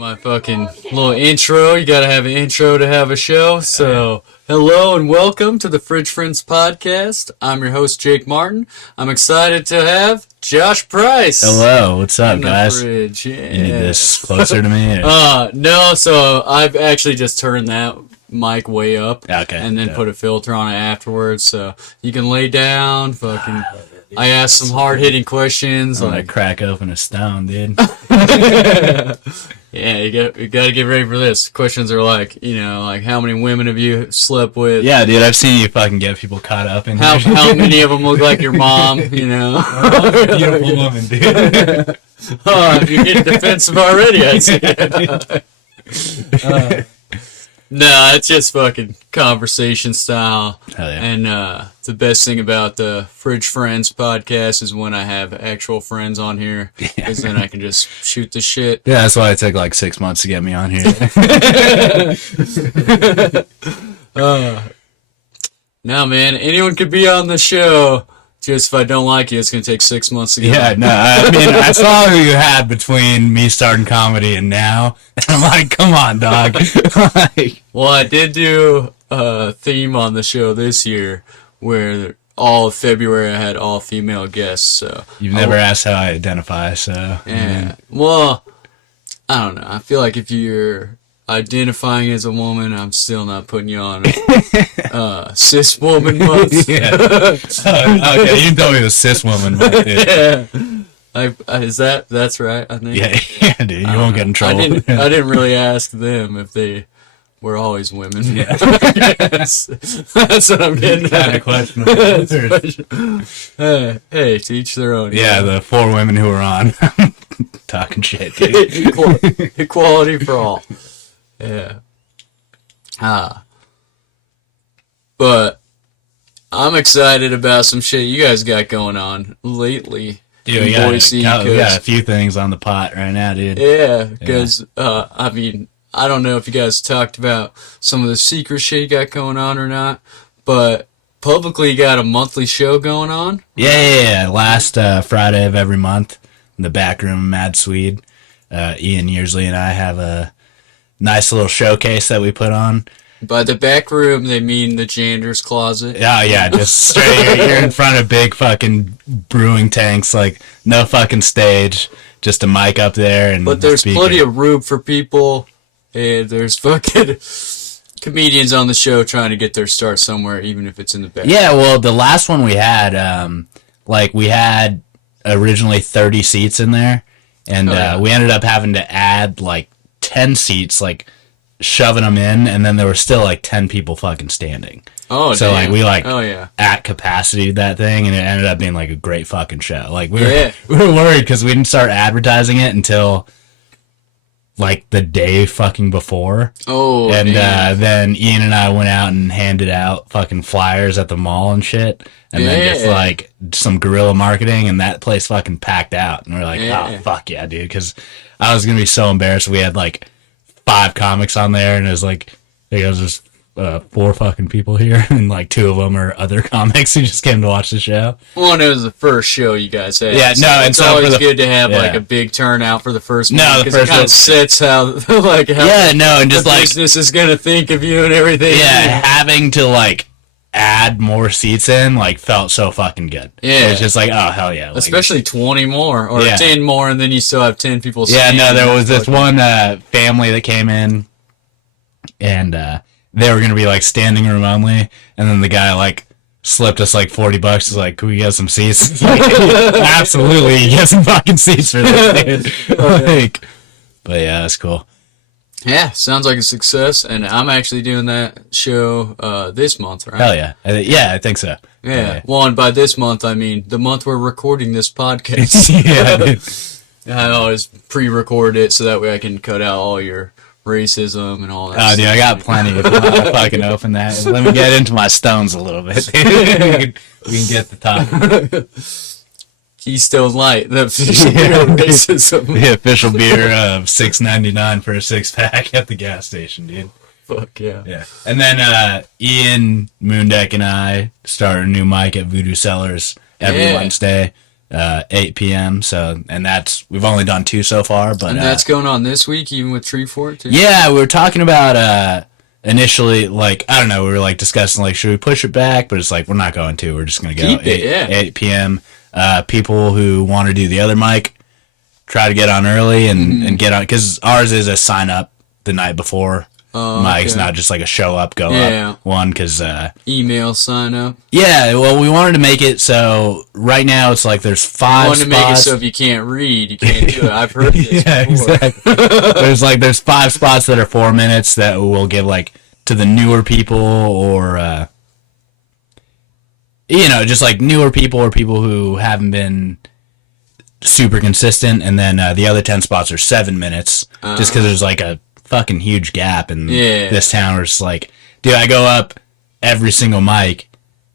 My fucking little intro. You gotta have an intro to have a show. So, hello and welcome to the Fridge Friends podcast. I'm your host, Jake Martin. I'm excited to have Josh Price. Hello, what's up, in the guys? fridge. Yeah. You need this closer to me? No, so I've actually just turned that mic way up. Okay. And then put a filter on it afterwards. So you can lay down, fucking. I asked some hard-hitting questions. I'm like crack open a stone, dude. Yeah, you got to get ready for this. Questions are like, like how many women have you slept with? Yeah, dude, I've seen you fucking get people caught up in how many of them look like your mom? Beautiful woman, dude. Oh, you're getting defensive already. I see. No, it's just fucking conversation style. Hell yeah. And the best thing about the Fridge Friends podcast is when I have actual friends on here, because then I can just shoot the shit. Yeah, that's why it took like 6 months to get me on here. No, man, anyone could be on the show. Just if I don't like you, it's going to take 6 months to get Yeah, no, I mean, I saw who you had between me starting comedy and now, and I'm like, come on, dog. Well, I did do a theme on the show this year where all of February I had all female guests. So You've never asked how I identify, so. Yeah. Well, I don't know. I feel like if you're identifying as a woman, I'm still not putting you on cis woman month. Yeah. Okay, you can tell me it was cis woman month, dude. Yeah. That's right, I think. Yeah, dude, you won't get in trouble. I didn't really ask them if they were always women. Yeah. That's what I'm getting Kind at. of questionable. Hey, to each their own. Yeah, the 4 women who were on talking shit, dude. Equality for all. Yeah. But I'm excited about some shit you guys got going on lately. Dude, we got a few things on the pot right now, dude. Yeah, because, I mean, I don't know if you guys talked about some of the secret shit you got going on or not, but publicly you got a monthly show going on. Yeah. Last Friday of every month in the back room of Mad Swede, Ian Yearsley and I have a nice little showcase that we put on. By the back room, they mean the janitor's closet. Oh, yeah, just straight. You're in front of big fucking brewing tanks, like no fucking stage, just a mic up there. But there's plenty of room for people, and there's fucking comedians on the show trying to get their start somewhere, even if it's in the back. Yeah, well, the last one we had, we had originally 30 seats in there, and we ended up having to add, 10 seats, shoving them in, and then there were still 10 people fucking standing. Oh, so damn. we at capacity that thing, and it ended up being a great fucking show. We were worried because we didn't start advertising it until the day fucking before. Oh, and then Ian and I went out and handed out fucking flyers at the mall and shit, and then just some guerrilla marketing, and that place fucking packed out, and we're like, oh fuck yeah, dude, because I was gonna be so embarrassed. We had 5 comics on there, and it was there's 4 fucking people here, and 2 of them are other comics who just came to watch the show. Well, and it was the first show you guys had. Yeah, so no, it's always good to have a big turnout for the first one. No, because it kind of sets how and just business is gonna think of you and everything. Yeah, having to add more seats in felt so fucking good. Yeah, it's just oh hell yeah, especially 20 more or 10 more, and then you still have 10 people. Yeah, no, there was this one family that came in, and they were gonna be standing room only, and then the guy slipped us $40. He's like, "Can we get some seats?" Absolutely, you get some fucking seats for this, dude. But yeah, that's cool. Yeah, sounds like a success, and I'm actually doing that show this month, right? Hell yeah. I think so. Yeah. Well, and by this month, I mean the month we're recording this podcast. Yeah, dude. I always pre-record it so that way I can cut out all your racism and all that stuff. Dude, I got plenty. If you want to fucking open that, let me get into my stones a little bit. we can get the topic. Keystone Light, the official beer of racism. The official beer of $6.99 for a 6-pack at the gas station, dude. Fuck yeah. Yeah. And then Ian Moondeck and I start a new mic at Voodoo Cellars every Wednesday. 8 p.m. So, and we've only done 2 so far, but and that's going on this week, even with Tree Fort too? Yeah, we were talking about initially, like, I don't know, we were like discussing like, should we push it back? But it's like, we're not going to. We're just gonna go 8 p.m. People who want to do the other mic, try to get on early and get on, because ours is a sign up the night before. Mike's not just like a show up, go up one, because email sign up. Yeah, well, we wanted to make it so right now it's like there's 5 spots. We wanted to make it so if you can't read, you can't do it. I've heard this before. Exactly. there's 5 spots that are 4 minutes that we'll give like to the newer people, or just like newer people or people who haven't been super consistent, and then the other 10 spots are 7 minutes, just because there's like a fucking huge gap in this town where it's like, dude, I go up every single mic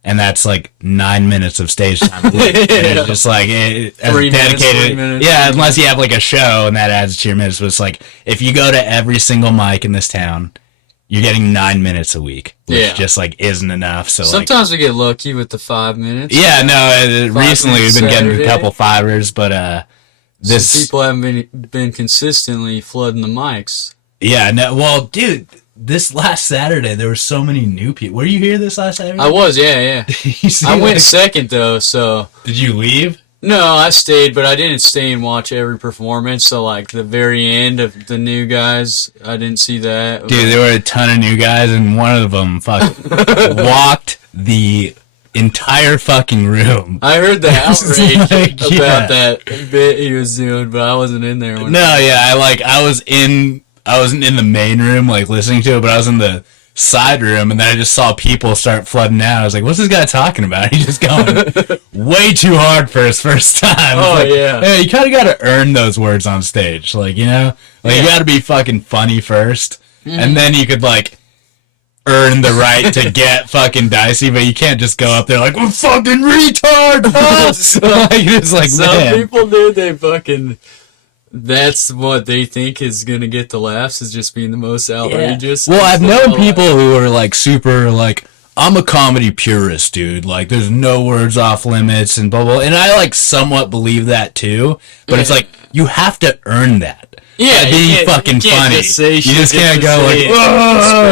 and that's like 9 minutes of stage time. And it's just like dedicated. Unless you have like a show and that adds to your minutes. But it's like, if you go to every single mic in this town, you're getting 9 minutes a week, which just like isn't enough. So sometimes we get lucky with the 5 minutes. Yeah, no. Recently we've been getting a couple 5ers, but some people haven't been consistently flooding the mics. Yeah, no. Well, dude, this last Saturday there were so many new people. Were you here this last Saturday? I was, yeah. I went second though, so. Did you leave? No, I stayed, but I didn't stay and watch every performance. So, like, the very end of the new guys, I didn't see that. Dude, there were a ton of new guys, and one of them walked the entire fucking room. I heard the outrage about that bit he was doing, but I wasn't in there. I wasn't in the main room, like, listening to it, but I was in the side room, and then I just saw people start flooding out. I was like, what's this guy talking about? He's just going way too hard for his first time. Yeah, you kind of got to earn those words on stage. Like, you know? Like, you got to be fucking funny first, and then you could, like, earn the right to get fucking dicey, but you can't just go up there like, we're fucking retard! Some people do, they fucking... That's what they think is gonna get the laughs, is just being the most outrageous. Well, I've known people who are like super like, I'm a comedy purist, dude. Like, there's no words off limits and blah blah. And I like somewhat believe that too, but it's like you have to earn that. Yeah, being fucking funny. You just can't go like,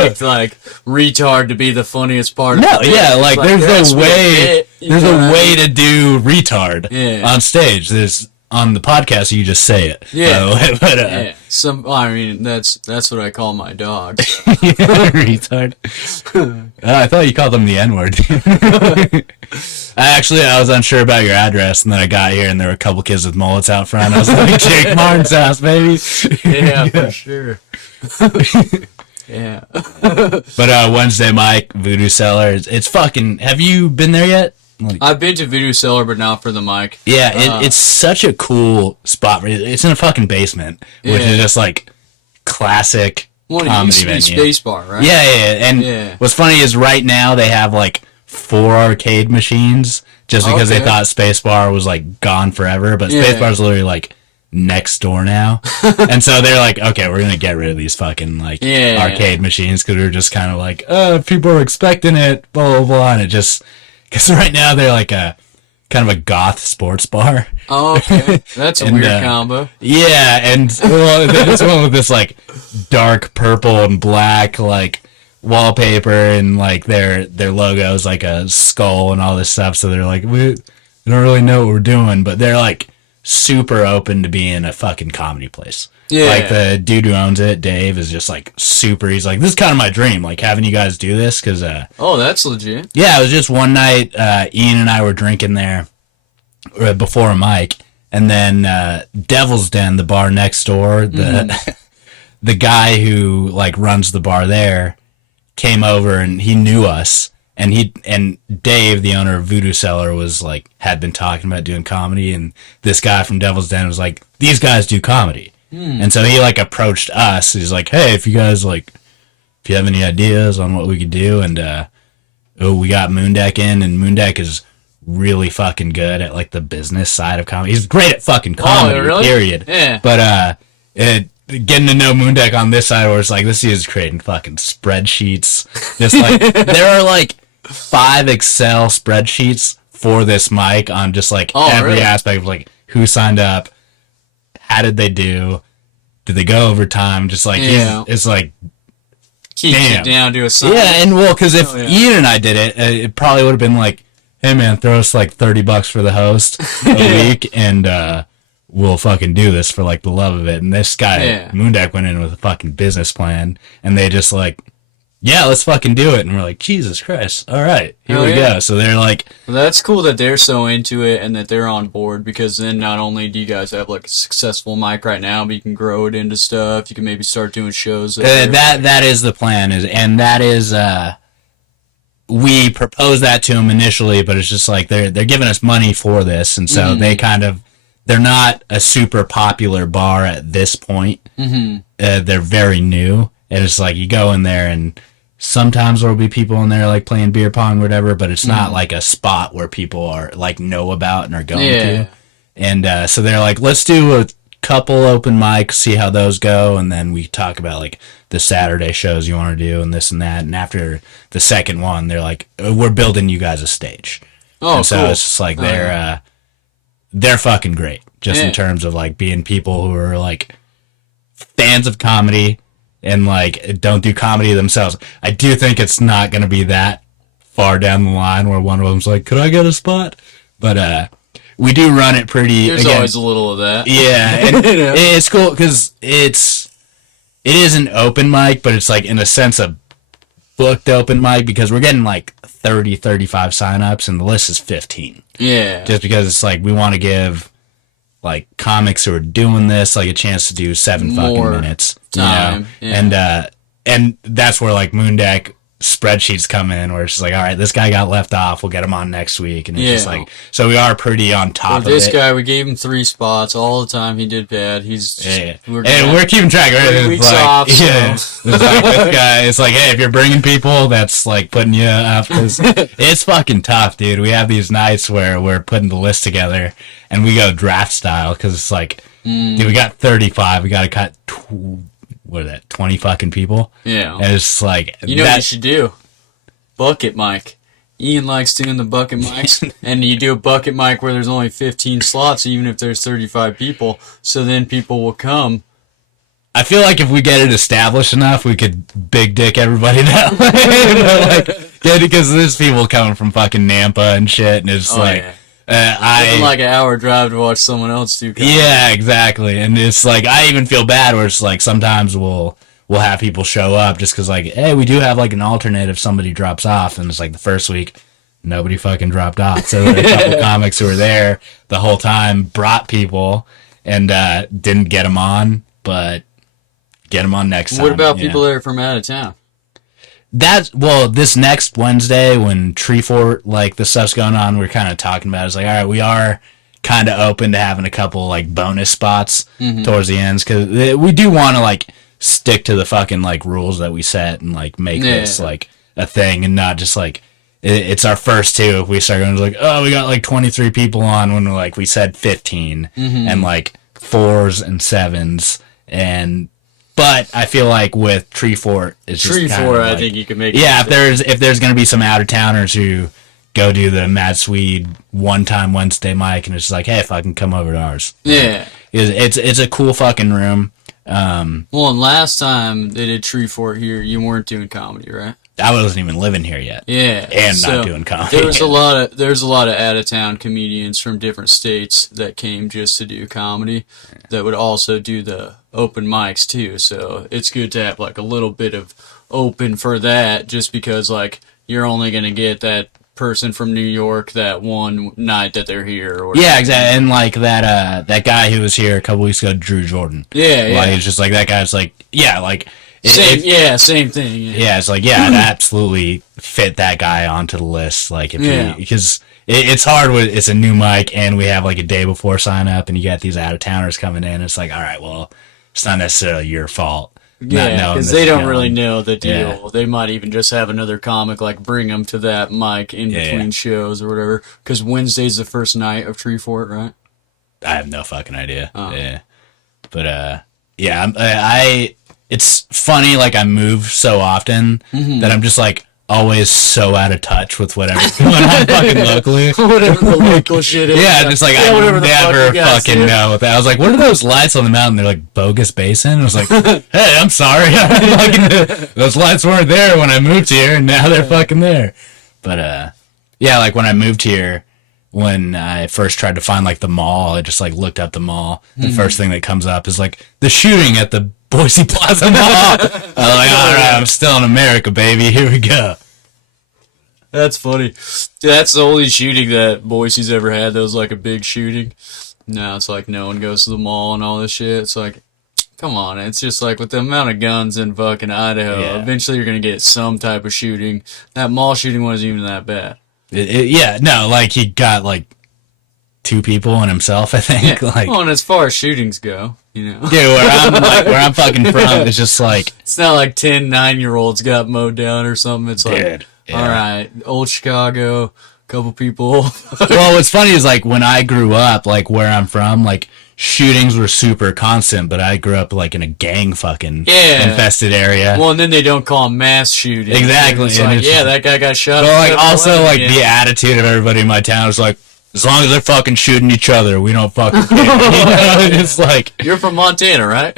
expect like retard to be the funniest part. No, like there's a way. There's a way to do retard on stage. There's. On the podcast, you just say it. Yeah. I mean, that's what I call my dog. So. Retard. I thought you called them the N-word. I was unsure about your address, and then I got here, and there were a couple kids with mullets out front. I was like, Jake Martin's house, baby. Yeah, for sure. Yeah. But Wednesday, Mike, Voodoo Cellar, it's fucking... Have you been there yet? Like, I've been to Voodoo Cellar, but not for the mic. Yeah, it's such a cool spot. It's in a fucking basement, which is just like classic comedy venue. Space Bar, right? Yeah. And what's funny is right now they have like 4 arcade machines just because they thought Space Bar was like gone forever, but Space Bar's literally like next door now. And so they're like, okay, we're gonna get rid of these fucking like arcade machines, because we were just kind of like, people are expecting it, blah blah blah, and it just. Because right now they're like a kind of a goth sports bar. Oh, okay. That's a weird combo. Yeah, and they just went with this like dark purple and black like wallpaper, and like their logo is like a skull and all this stuff. So they're like, we don't really know what we're doing, but they're like super open to being a fucking comedy place. Yeah. Like the dude who owns it, Dave, is just like super. He's like, this is kind of my dream, like having you guys do this, because oh, that's legit. Yeah, it was just one night. Ian and I were drinking there before a mic, and then Devil's Den, the bar next door, the guy who like runs the bar there, came over and he knew us. And Dave, the owner of Voodoo Cellar, was like, had been talking about doing comedy, and this guy from Devil's Den was like, these guys do comedy. And so he like approached us. He's like, hey, if you guys like, if you have any ideas on what we could do, and we got Moondeck in, and Moondeck is really fucking good at like the business side of comedy. He's great at fucking comedy, period. Yeah. But getting to know Moondeck on this side, where it's like, this dude is creating fucking spreadsheets. Just like there are like 5 Excel spreadsheets for this mic on just like every aspect of like who signed up, how did they do, did they go overtime? Just like it's like keeps it down to a sign. Yeah, and well, because if Ian and I did it, it probably would have been like, hey man, throw us like $30 for the host a week, and we'll fucking do this for like the love of it. And this guy Moondeck went in with a fucking business plan, and they just like, yeah, let's fucking do it. And we're like, Jesus Christ, all right, here we go. So they're like, well, that's cool that they're so into it and that they're on board, because then not only do you guys have like a successful mic right now, but you can grow it into stuff. You can maybe start doing shows. That is the plan, and that is we proposed that to them initially, but it's just like they're giving us money for this, and so they're not a super popular bar at this point. They're very new, and it's like you go in there and sometimes there'll be people in there like playing beer pong or whatever, but it's not like a spot where people are like know about and are going to. And so they're like, let's do a couple open mics, see how those go, and then we talk about like the Saturday shows you want to do and this and that. And after the second one, they're like, we're building you guys a stage. And so it's just like they're fucking great, just in terms of like being people who are like fans of comedy and like don't do comedy themselves. I do think it's not going to be that far down the line where one of them's like, could I get a spot? But we do run it pretty. There's always a little of that. Yeah, and it's cool because it is an open mic, but it's like in a sense a booked open mic, because we're getting like 30, 35 signups and the list is 15. Yeah. Just because it's like we want to give like comics who are doing this like a chance to do 7 fucking minutes. Time. You know? Yeah. And that's where like Moondeck spreadsheets come in, where it's just like, all right, this guy got left off, we'll get him on next week. And it's just like, so we are pretty on top of it. This guy, we gave him 3 spots all the time. He did bad. He's just, we're keeping track of it. 3 weeks off. Yeah. So. It's like, this guy, it's like, hey, if you're bringing people, that's like putting you up, because it's fucking tough, dude. We have these nights where we're putting the list together and we go draft style, because it's like, dude, we got 35, we got to cut 20 fucking people. Yeah. And it's like, you know what you should do? Bucket mic. Ian likes doing the bucket mics, and you do a bucket mic where there's only 15 slots, even if there's 35 people, so then people will come. I feel like if we get it established enough, we could big dick everybody now. Because there's people coming from fucking Nampa and shit, and it's it's like an hour drive to watch someone else do comedy. Yeah, exactly. And it's like, I even feel bad where it's like sometimes we'll have people show up just because like, hey, we do have like an alternate if somebody drops off. And it's like the first week, nobody fucking dropped off. So there were a couple comics who were there the whole time, brought people, and didn't get them on, but get them on next time. What about people that are from out of town? This next Wednesday when Treefort, like the stuff's going on, we're kind of talking about it. It's like, all right, we are kind of open to having a couple like bonus spots towards the ends, because we do want to like stick to the fucking like rules that we set and like make this like a thing, and not just like it's our first 2. If we start going like, oh, we got like 23 people on when like we said 15 and like 4s and 7s and. But I feel like with Treefort, it's just kind of like, I think you can make. Yeah, if there's gonna be some out of towners who go do the Mad Swede one-time Wednesday mic, and it's just like, hey, if I can come over to ours. Yeah, it's a cool fucking room. Well, and last time they did Treefort here, you weren't doing comedy, right? I wasn't even living here yet. Yeah, and not doing comedy. There's a lot of out of town comedians from different states that came just to do comedy, that would also do the open mics too. So it's good to have like a little bit of open for that, just because like you're only gonna get that person from New York that one night that they're here. Or yeah, exactly. And like that guy who was here a couple weeks ago, Drew Jordan. Yeah, yeah. Like, it's just like that guy's like, yeah, like. Same thing. Yeah, it's like, yeah, it absolutely fit that guy onto the list. Like, because it's hard when it's a new mic and we have like a day before sign up and you got these out of towners coming in. It's like, all right, well, it's not necessarily your fault. Yeah, because they don't really know the deal. Yeah. They might even just have another comic like bring them to that mic in between shows or whatever. Because Wednesday's the first night of Treefort, right? I have no fucking idea. Yeah, but I it's funny, like I move so often that I'm just like, always so out of touch with whatever's going on fucking locally. Whatever the local shit is. Yeah, just like, I never fucking know what that. I was like, what are those lights on the mountain? They're like, Bogus Basin? I was like, hey, I'm sorry. Those lights weren't there when I moved here, and now they're fucking there. But, yeah, like, when I moved here, when I first tried to find, like, the mall, I just, like, looked up the mall. The first thing that comes up is, like, the shooting at the Boise Plaza Mall. I was like, all right, I'm still in America, baby. Here we go. That's funny. That's the only shooting that Boise's ever had that was like a big shooting. Now it's like no one goes to the mall and all this shit. It's like, come on. It's just like with the amount of guns in fucking Idaho, eventually you're going to get some type of shooting. That mall shooting wasn't even that bad. Yeah, no, like he got like 2 people and himself, I think. Yeah. Like, well, and as far as shootings go, you know. Dude, where I'm fucking from, it's just like, it's not like 10 9-year-olds got mowed down or something. It's like, dude, yeah. All right, old Chicago, couple people. Well, what's funny is like when I grew up, like where I'm from, like shootings were super constant, but I grew up like in a gang fucking infested area. Well, and then they don't call them mass shootings. Exactly. It's like, that guy got shot. But like also like the attitude of everybody in my town was like, as long as they're fucking shooting each other, we don't fucking care. You know? It's like, you're from Montana, right?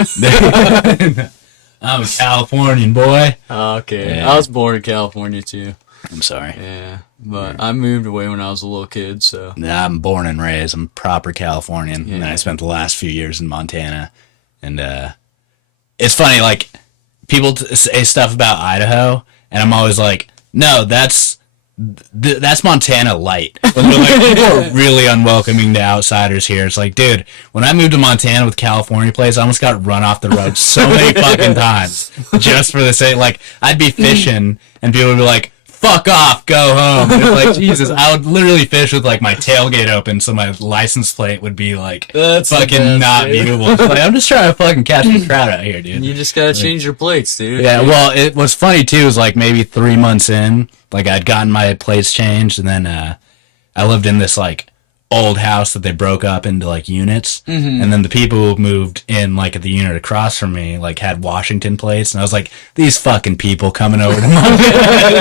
I'm a Californian boy. Okay. Yeah. I was born in California too. I'm sorry. Yeah. But I moved away when I was a little kid, so. Yeah, I'm born and raised. I'm proper Californian. Yeah. And I spent the last few years in Montana. And it's funny, like, people say stuff about Idaho, and I'm always like, no, that's Montana light. But they're like, people are really unwelcoming to outsiders here. It's like, dude, when I moved to Montana with California place, I almost got run off the road so many fucking times just for the sake. Like, I'd be fishing and people would be like, fuck off, go home. And it's like, Jesus, I would literally fish with like my tailgate open so my license plate would be like, that's fucking not viewable. Like, I'm just trying to fucking catch a trout out here, dude. You just gotta change your plates, dude. Yeah, well, it was funny too, is like maybe 3 months in, like I'd gotten my plates changed, and then I lived in this like old house that they broke up into like units, and then the people who moved in like at the unit across from me like had Washington plates, and I was like, these fucking people coming over to my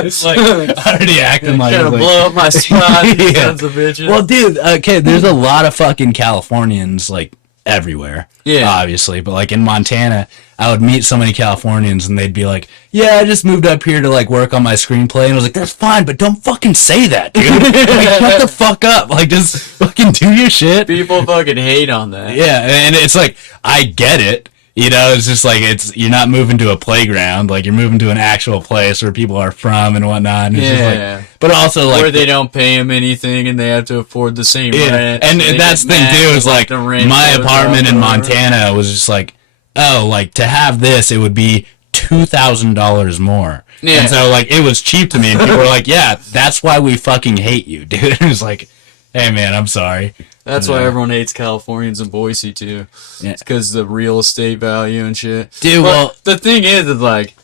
it's like already acting like trying to blow up my spot. Sons of bitches. Well, dude, okay, there's a lot of fucking Californians like everywhere, obviously, but like in Montana, I would meet so many Californians and they'd be like, yeah, I just moved up here to like work on my screenplay, and I was like, that's fine, but don't fucking say that, dude. Like, shut the fuck up, like just fucking do your shit. People fucking hate on that. Yeah, and it's like, I get it, you know, it's just like, you're not moving to a playground, like you're moving to an actual place where people are from and whatnot, and it's just like, but also like, where they don't pay them anything and they have to afford the same rent. And that's the thing too, is like, my apartment in Montana was just like, oh, like to have this, it would be $2,000 more. Yeah. And so like it was cheap to me, and people were like, yeah, that's why we fucking hate you, dude. It was like, hey man, I'm sorry. That's why everyone hates Californians in Boise too. Yeah. It's because the real estate value and shit. Dude, well, the thing is like,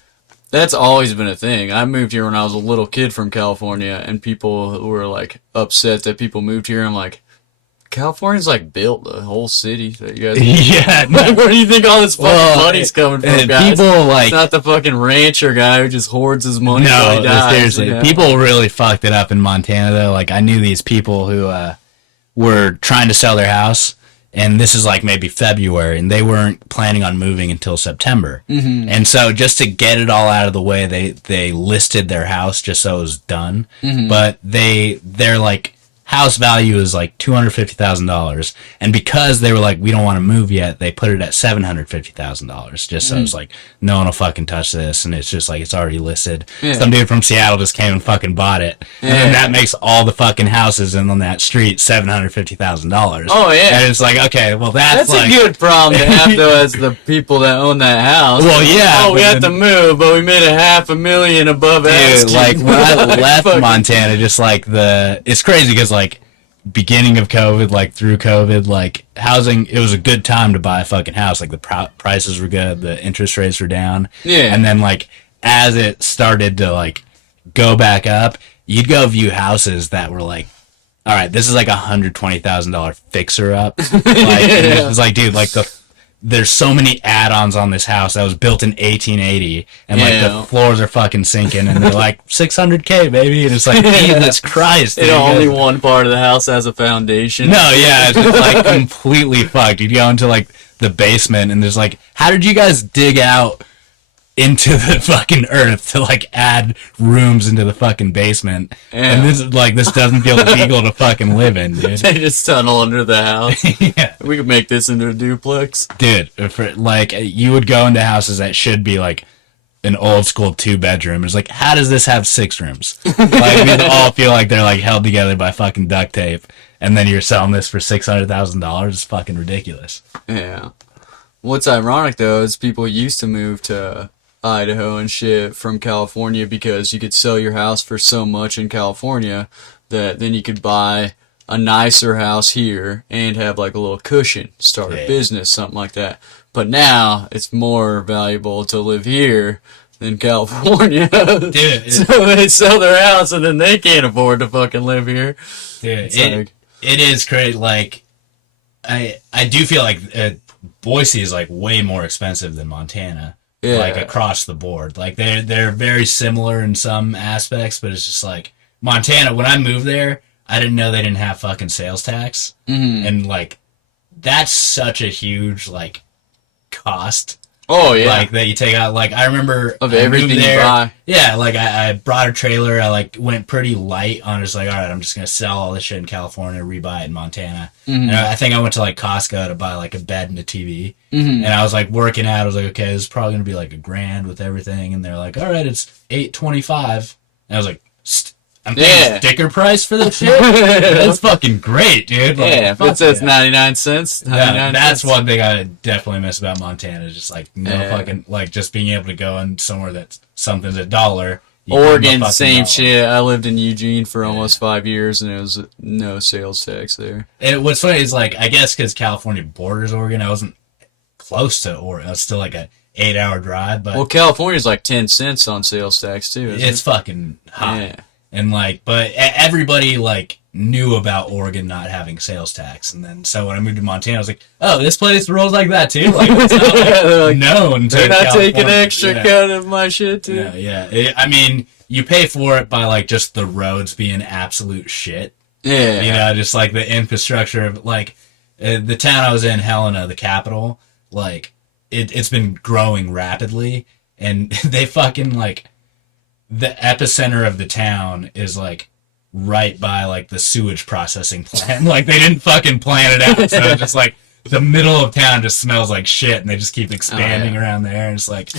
that's always been a thing. I moved here when I was a little kid from California, and people were like upset that people moved here. I'm like, California's like built the whole city that you guys. Yeah. Like, where do you think all this fucking money's coming from, guys? People like, it's not the fucking rancher guy who just hoards his money. No, he dies, seriously, you know? People really fucked it up in Montana though. Like I knew these people who were trying to sell their house, and this is like maybe February, and they weren't planning on moving until September. And so just to get it all out of the way, they listed their house just so it was done. But they're like, house value is like $250,000, and because they were like, we don't want to move yet, they put it at $750,000, just so it's like, no one will fucking touch this, and it's just like, it's already listed. Some dude from Seattle just came and fucking bought it, and then that makes all the fucking houses on that street $750,000. Oh yeah, and it's like, okay, well that's like, a good problem to have though, as the people that own that house. Well, yeah, we have to move, but we made $500,000 above asking. Like when I left Montana, just like it's crazy because like beginning of COVID, like through COVID, like housing, it was a good time to buy a fucking house. Like the prices were good, the interest rates were down. Yeah. And then like as it started to like go back up, you'd go view houses that were like, all right, this is like $120,000 fixer up. Like, it was like, dude, like there's so many add-ons on this house that was built in 1880, and like the floors are fucking sinking, and they're like $600K, baby, and it's like Jesus Christ. Dude, only one part of the house has a foundation. No, yeah, it's just like completely fucked. You go into like the basement, and there's like, how did you guys dig out into the fucking earth to like add rooms into the fucking basement? And this doesn't feel legal to fucking live in, dude. They just tunnel under the house. Yeah. We could make this into a duplex. Dude, like you would go into houses that should be like an old school 2-bedroom. It's like, how does this have 6 rooms? Like we all feel like they're like held together by fucking duct tape, and then you're selling this for $600,000. It's fucking ridiculous. Yeah. What's ironic though is people used to move to Idaho and shit from California because you could sell your house for so much in California that then you could buy a nicer house here and have like a little cushion, start a business, something like that. But now it's more valuable to live here than California. Dude, so they sell their house and then they can't afford to fucking live here. Dude, it is crazy. Like, I do feel like Boise is like way more expensive than Montana. Yeah. Like across the board. Like they're very similar in some aspects, but it's just like Montana, when I moved there, I didn't know they didn't have fucking sales tax. Mm-hmm. And like that's such a huge like cost. Oh yeah. Like that you take out. Like I remember of everything you buy. Yeah, like I brought a trailer. I like went pretty light on just like, all right, I'm just gonna sell all this shit in California, rebuy it in Montana. Mm-hmm. And I think I went to like Costco to buy like a bed and a TV. Mm-hmm. And I was like working out. I was like, okay, this is probably gonna be like $1,000 with everything. And they're like, all right, it's $825. And I was like, I'm paying sticker price for this shit. That's fucking great, dude. Like, yeah, if it says 99 cents. 99 that's one thing I definitely miss about Montana. Just like fucking like just being able to go in somewhere that something's $1. Oregon, same shit. I lived in Eugene for almost 5 years, and it was no sales tax there. And what's funny is like I guess because California borders Oregon, I wasn't close to Oregon. I was still like a 8-hour drive. But California's like 10 cents on sales tax too. It's fucking high. Yeah. And like, but everybody like knew about Oregon not having sales tax, and then so when I moved to Montana, I was like, oh, this place rolls like that too. Like, it's not like known. They're not taking extra cut of my shit too. Yeah. I mean, you pay for it by like just the roads being absolute shit. Yeah. You know, just like the infrastructure of like the town I was in, Helena, the capital. Like it's been growing rapidly, and they fucking like. The epicenter of the town is like right by like the sewage processing plant. Like they didn't fucking plan it out, so it's just like the middle of town just smells like shit, and they just keep expanding around there. And it's like,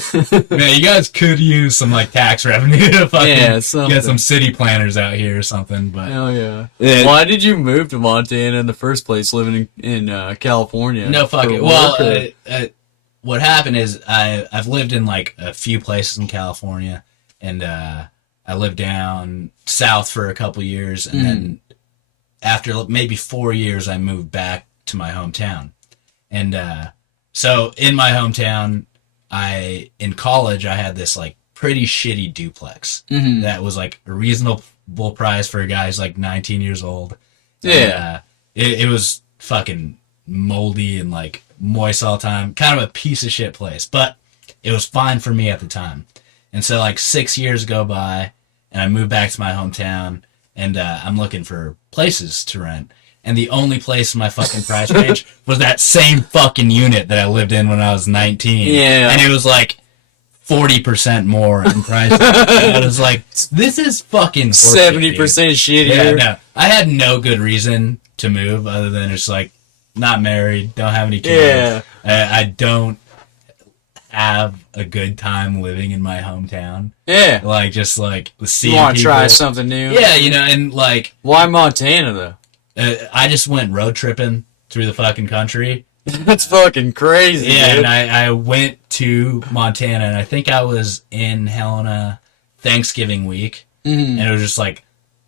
man, you guys could use some like tax revenue to fucking get some city planners out here or something. But hell yeah. Why did you move to Montana in the first place, living in California? No fucking. Well, what happened is I've lived in like a few places in California. And I lived down south for a couple years, and then after maybe 4 years, I moved back to my hometown. And so in my hometown, in college, I had this like pretty shitty duplex that was like a reasonable price for a guy who's like 19 years old. Yeah. And, it was fucking moldy and like moist all the time, kind of a piece of shit place, but it was fine for me at the time. And so, like, 6 years go by, and I moved back to my hometown, and I'm looking for places to rent. And the only place in my fucking price range was that same fucking unit that I lived in when I was 19. Yeah. And it was, like, 40% more in price. I was like, this is fucking 70% shittier. Yeah, no. I had no good reason to move other than it's, like, not married, don't have any kids. Yeah. I don't have a good time living in my hometown. Yeah. Like, just, like, seeing you want to people. try something new? Yeah, you know, and, like... Why Montana, though? I just went road tripping through the fucking country. That's fucking crazy, Yeah, dude. and I went to Montana, and I think I was in Helena Thanksgiving week, and it was just, like,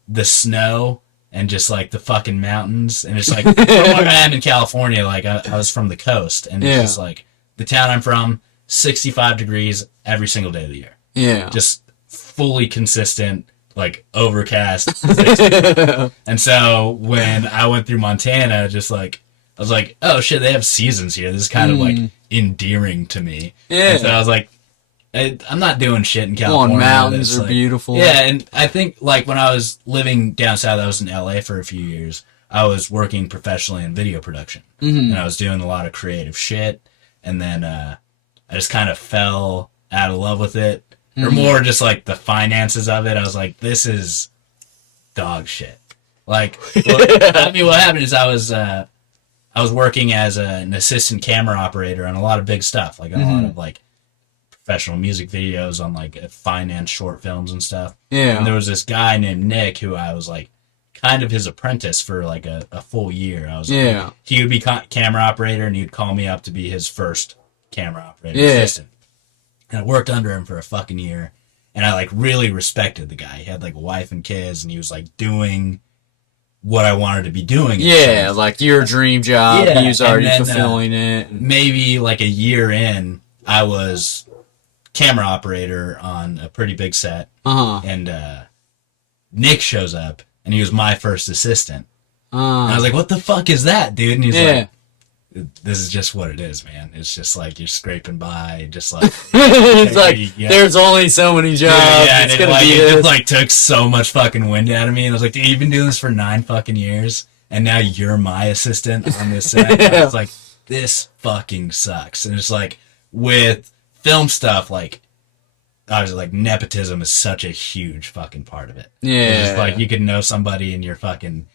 the snow and just, like, the fucking mountains, and it's, like, from where I am in California, like, I was from the coast, and it's just, like, the town I'm from... 65 degrees every single day of the year. Yeah. Just fully consistent, like, overcast. And so when I went through Montana, just, like, I was like, oh shit, they have seasons here. This is kind of like endearing to me. Yeah. And so I was like, I'm not doing shit in California. Mountains are like, beautiful. Yeah, and I think like when I was living down south, I was in LA for a few years. I was working professionally in video production, and I was doing a lot of creative shit. And then I just kind of fell out of love with it, or more just like the finances of it. I was like, this is dog shit. Like, I mean, what happened is I was working as an assistant camera operator on a lot of big stuff, like a lot of like professional music videos on like finance short films and stuff. Yeah. And there was this guy named Nick who I was like kind of his apprentice for like a full year. I was like, he would be camera operator and he'd call me up to be his first camera operator assistant. And I worked under him for a fucking year, and I like really respected the guy. He had like a wife and kids, and he was like doing what I wanted to be doing. Yeah, like your dream job. Yeah, he was already then, fulfilling it. Maybe like a year in, I was camera operator on a pretty big set, and Nick shows up, and he was my first assistant. And I was like, "What the fuck is that, dude?" And he's like, "This is just what it is, man. It's just like you're scraping by, just like it's like there's only so many jobs. Yeah, it's and gonna be it this. just like took so much fucking wind out of me. And I was like, dude, you've been doing this for 9 fucking years, and now you're my assistant on this set. And I was like, this fucking sucks. And it's like with film stuff, like obviously like nepotism is such a huge fucking part of it. Yeah, it's just like you could know somebody and you're fucking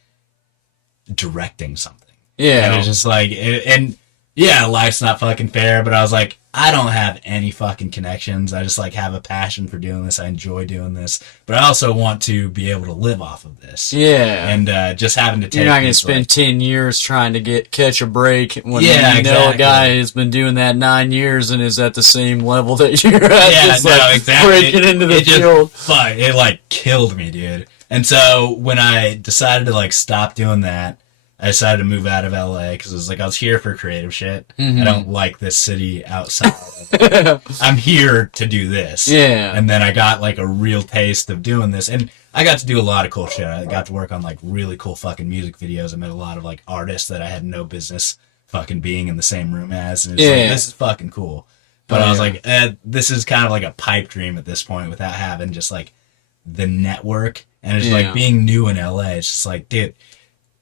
directing something. Yeah. And it's just like, and yeah, life's not fucking fair, but I was like, I don't have any fucking connections. I just like have a passion for doing this. I enjoy doing this, but I also want to be able to live off of this. Yeah. And just having to take. You're not going to spend like 10 years trying to catch a break when you exactly. know a guy has been doing that 9 years and is at the same level that you're at. Yeah, just, like, exactly. Breaking into the field. It like killed me, dude. And so when I decided to like stop doing that, I decided to move out of LA because it was like I was here for creative shit. I don't like this city outside of it. I'm here to do this. Yeah. And then I got like a real taste of doing this. And I got to do a lot of cool shit. I got to work on like really cool fucking music videos. I met a lot of like artists that I had no business fucking being in the same room as. And it's like, this is fucking cool. But I was like, this is kind of like a pipe dream at this point without having just like the network. And it's like being new in LA. It's just like, dude,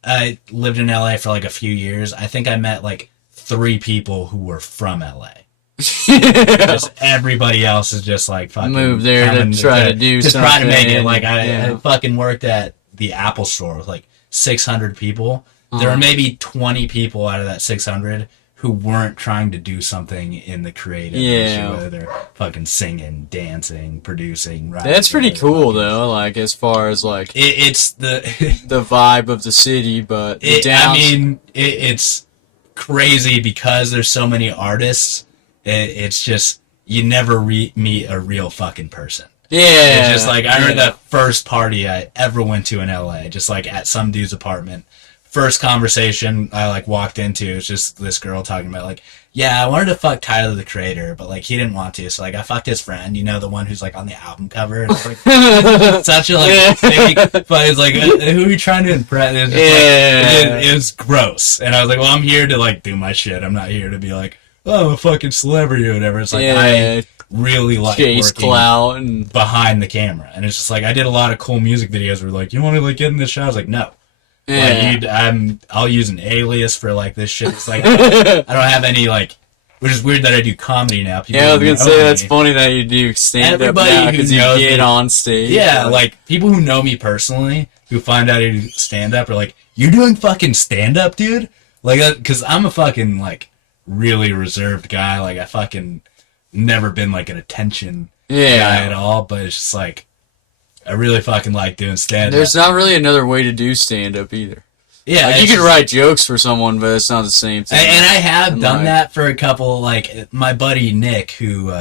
I lived in LA for like a few years. I think I met like 3 people who were from LA. Just everybody else is just like fucking move there to try to do something. To try to make it. Like I fucking worked at the Apple store with like 600 people. There were maybe 20 people out of that 600 who weren't trying to do something in the creative industry, whether they're fucking singing, dancing, producing, writing. That's pretty cool though, like as far as like it's the the vibe of the city, but it's crazy because there's so many artists. It's just you never meet a real fucking person. Yeah. It's just like I remember that first party I ever went to in LA, just like at some dude's apartment. First conversation I like walked into, it was just this girl talking about like, yeah, I wanted to fuck Tyler the Creator, but like he didn't want to, so like I fucked his friend, you know, the one who's like on the album cover. And it's like such a like fake, but it's like who are you trying to impress? It was just, like, it was gross, and I was like, well, I'm here to like do my shit. I'm not here to be like, oh, I'm a fucking celebrity or whatever. It's like I really like chase working clout and behind the camera, and it's just like I did a lot of cool music videos where like, you want to like get in this shot? I was like, no. Like, I'll use an alias for like this shit. It's like I don't have any like, which is weird that I do comedy now. People I was gonna say that's me. funny that you do stand up now because you get on stage. Yeah, like people who know me personally who find out I do stand up are like, "You're doing fucking stand up, dude?" Like, because I'm a fucking like really reserved guy. Like I fucking never been like an attention guy at all. But it's just like. I really fucking like doing stand-up. There's not really another way to do stand-up either. Yeah. Like, you can write jokes for someone, but it's not the same thing. And I have done that for a couple, like, my buddy Nick, who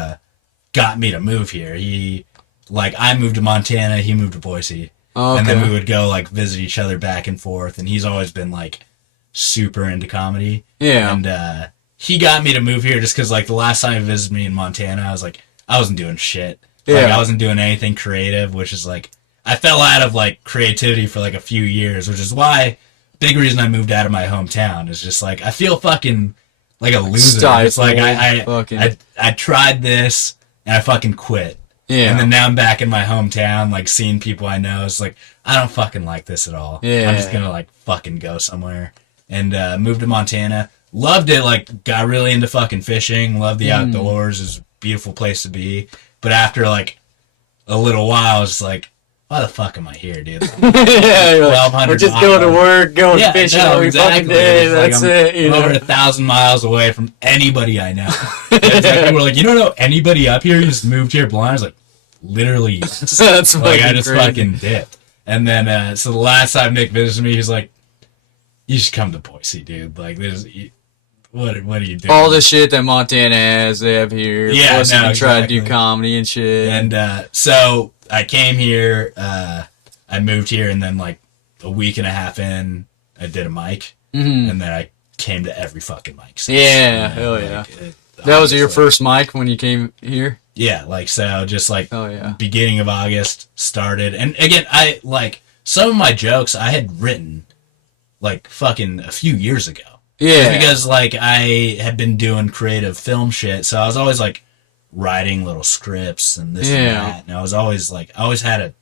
got me to move here. I moved to Montana, he moved to Boise. Okay. And then we would go, like, visit each other back and forth, and he's always been, like, super into comedy. Yeah. And he got me to move here just because, like, the last time he visited me in Montana, I was like, I wasn't doing shit. Like, I wasn't doing anything creative, which is, like, I fell out of, like, creativity for, like, a few years, which is why big reason I moved out of my hometown is just like I feel fucking like a loser. Stifled, it's like I tried this and I fucking quit. Yeah. And then now I'm back in my hometown, like seeing people I know. It's like I don't fucking like this at all. Yeah. I'm just gonna like fucking go somewhere. And moved to Montana. Loved it, like got really into fucking fishing, loved the outdoors, it's a beautiful place to be. But after like a little while, I was like, why the fuck am I here, dude? Yeah, we're just going to work, going fishing every fucking day. That's it. I'm over 1,000 miles away from anybody I know. People were like, you don't know anybody up here? You just moved here blind? I was like, literally, yes. That's like I just crazy. fucking dipped. And then, so the last time Nick visited me, he's like, you should come to Boise, dude. Like, what are you doing? All the shit that Montana has, they have here. Yeah, plus no, you can try to exactly. do comedy and shit. And so I came here, I moved here, and then like a week and a half in, I did a mic, and then I came to every fucking mic. Since, yeah, hell yeah. That was your first mic when you came here? Yeah, like so just like yeah. beginning of August started. And again, I like some of my jokes I had written like fucking a few years ago. Yeah. Just because like I had been doing creative film shit, so I was always like writing little scripts and this and that. And I was always like I always had a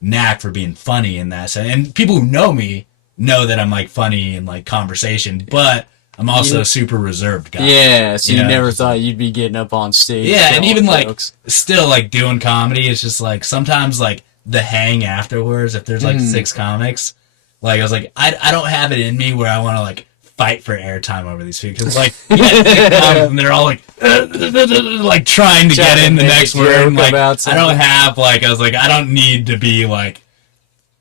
knack for being funny in that sense. And people who know me know that I'm like funny in like conversation, but I'm also a super reserved guy. Yeah, so you know? never thought you'd be getting up on stage. Yeah, and even like jokes. still like doing comedy, it's just like sometimes like the hang afterwards, if there's like 6 comics, like I was like, I don't have it in me where I want to like fight for airtime over these people. Because like, and they're all like trying to get in the next word. And, like, I don't have like, I was like, I don't need to be like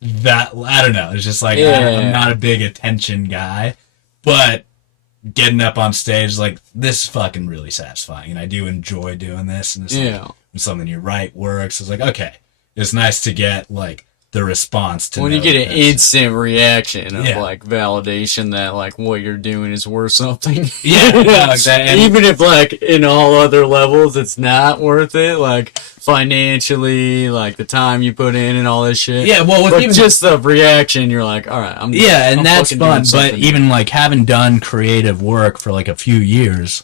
that. I don't know. It's just like, I'm not a big attention guy, but getting up on stage, like, this is fucking really satisfying. And I do enjoy doing this. And it's like, when something you write works, it's like, okay, it's nice to get like the response to when you get an instant reaction of like validation that like what you're doing is worth something. Yeah, no, exactly. Even if like in all other levels it's not worth it, like financially, like the time you put in and all this shit. Yeah, well, with even just the reaction, you're like, all right, I'm that's fun. But here. even like having done creative work for like a few years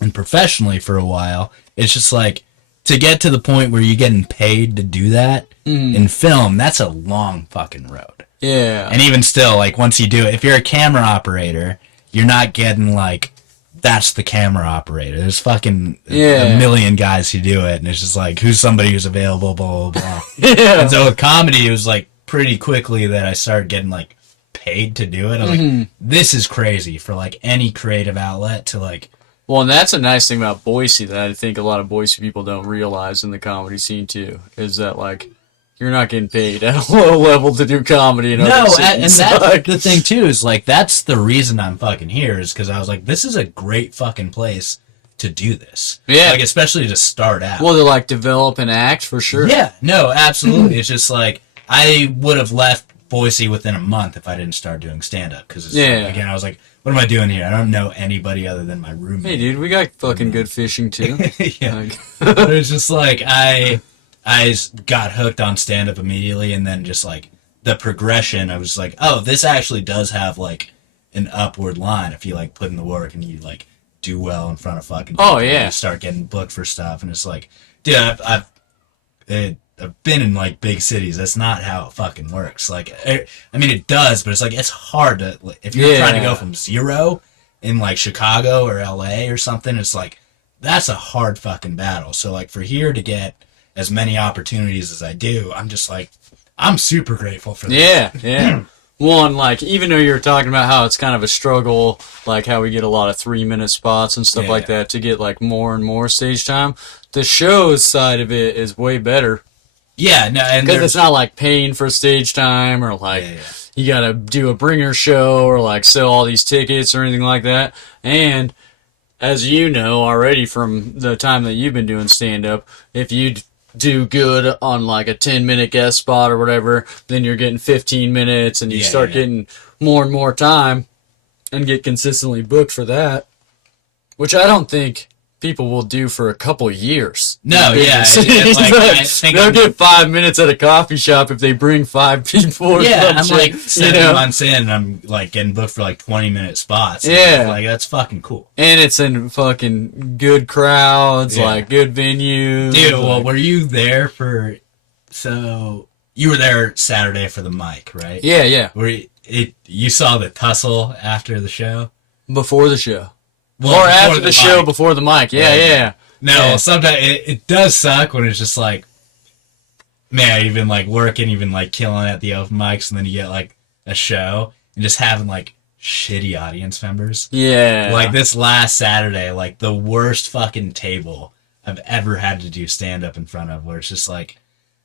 and professionally for a while, it's just like to get to the point where you're getting paid to do that in film, that's a long fucking road. Yeah. And even still, like once you do it, if you're a camera operator, you're not getting like, that's the camera operator. There's fucking a million guys who do it, and it's just like, who's somebody who's available, blah, blah, blah. And so with comedy, it was like pretty quickly that I started getting like paid to do it. I was like, this is crazy for like any creative outlet to like. Well, and that's a nice thing about Boise that I think a lot of Boise people don't realize in the comedy scene too, is that like you're not getting paid at a low level to do comedy. And that's the thing too, is like that's the reason I'm fucking here, is because I was like, this is a great fucking place to do this. Yeah, like especially to start out. Well, to like develop an act for sure. Yeah, no, absolutely. It's just like I would have left Boise within a month if I didn't start doing stand up, because again I was like, what am I doing here? I don't know anybody other than my roommate. Hey, dude, we got fucking good fishing too. Yeah, but it's just like I got hooked on stand up immediately, and then just like the progression, I was like, oh, this actually does have like an upward line if you like put in the work and you like do well in front of fucking people. Oh yeah, you start getting booked for stuff, and it's like, dude, I've been in like big cities. That's not how it fucking works. Like, I mean, it does, but it's like, it's hard to, if you're trying to go from zero in like Chicago or LA or something, it's like, that's a hard fucking battle. So like for here to get as many opportunities as I do, I'm just like, I'm super grateful for that. Yeah. One, like, even though you're talking about how it's kind of a struggle, like how we get a lot of 3-minute spots and stuff like that to get like more and more stage time, the show's side of it is way better. Yeah, no, and because it's not like paying for stage time or like you gotta do a bringer show or like sell all these tickets or anything like that. And as you know already from the time that you've been doing stand up, if you do good on like a 10-minute guest spot or whatever, then you're getting 15 minutes and you start getting more and more time and get consistently booked for that, which I don't think people will do for a couple years. No, yeah. They'll get 5 minutes at a coffee shop if they bring 5 people. Or yeah, I'm shit, like 7 months in, and I'm like getting booked for like 20-minute spots. Yeah, like that's fucking cool. And it's in fucking good crowds, like good venues. Dude, well, were you there for? So you were there Saturday for the mic, right? Yeah, yeah. You saw the tussle after the show? Before the show. Well, or after the show, before the mic. Yeah. No, sometimes it does suck when it's just like, man, you've been like working, you've been like killing at the open mics, and then you get like a show and just having like shitty audience members. Yeah. Like this last Saturday, like the worst fucking table I've ever had to do stand up in front of, where it's just like,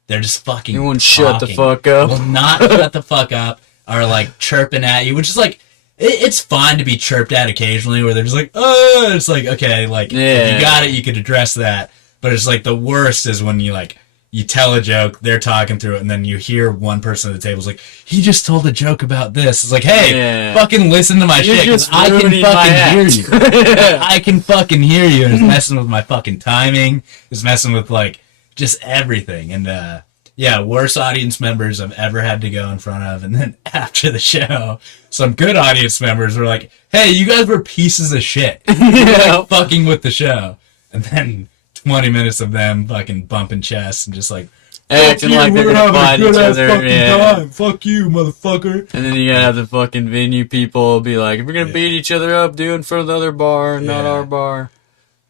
they're just fucking You won't shut the fuck up. Will not shut the fuck up, or like chirping at you, which is like, it's fine to be chirped at occasionally, where they're just like, oh, it's like, okay, like, if you got it, you could address that. But it's like the worst is when you like, you tell a joke, they're talking through it, and then you hear one person at the table is like, he just told a joke about this. It's like, hey, fucking listen to my shit, because I can fucking hear you. I can fucking hear you, and it's messing with my fucking timing. It's messing with like just everything. And yeah, worst audience members I've ever had to go in front of. And then after the show, some good audience members were like, hey, you guys were pieces of shit. Like, fucking with the show. And then 20 minutes of them fucking bumping chests and just like, acting like they're gonna fight each other. Time. Fuck you, motherfucker. And then you gotta have the fucking venue people be like, if we're gonna beat each other up, do it in front of the other bar, not our bar.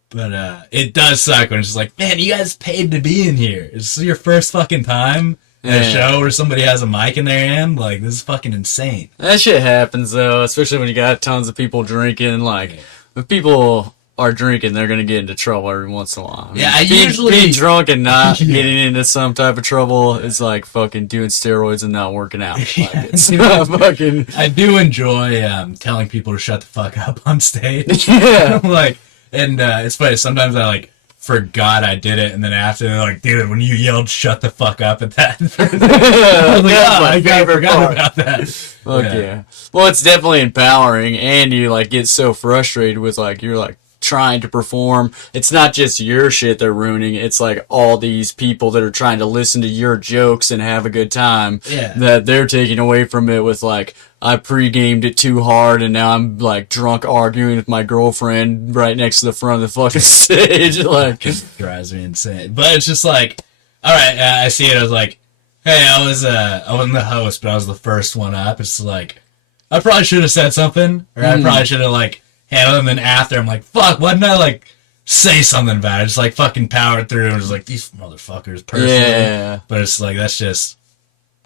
But it does suck when it's just like, man, you guys paid to be in here. Is this your first fucking time at a show where somebody has a mic in their hand? Like, this is fucking insane. That shit happens, though, especially when you got tons of people drinking. Like, if people are drinking, they're going to get into trouble every once in a while. I mean, usually... Being drunk and not getting into some type of trouble is like fucking doing steroids and not working out. Like, it's not fucking... I do enjoy telling people to shut the fuck up on stage. Yeah. Like... And it's funny, sometimes I, like, forgot I did it, and then after, they're like, dude, when you yelled shut the fuck up at that, I was like, I forgot about that. Fuck yeah. Well, it's definitely empowering, and you, like, get so frustrated with, like, you're, like, trying to perform. It's not just your shit they're ruining, it's, like, all these people that are trying to listen to your jokes and have a good time that they're taking away from it with, like, I pre-gamed it too hard, and now I'm, like, drunk arguing with my girlfriend right next to the front of the fucking stage. Like, it drives me insane. But it's just like, all right, I see it. I was like, hey, I wasn't the host, but I was the first one up. It's like, I probably should have said something, or I probably should have, like, handled it. And then after, I'm like, fuck, why didn't I, like, say something about it? Just, like, fucking powered through, and just like, these motherfuckers, personally. Yeah. But it's like, that's just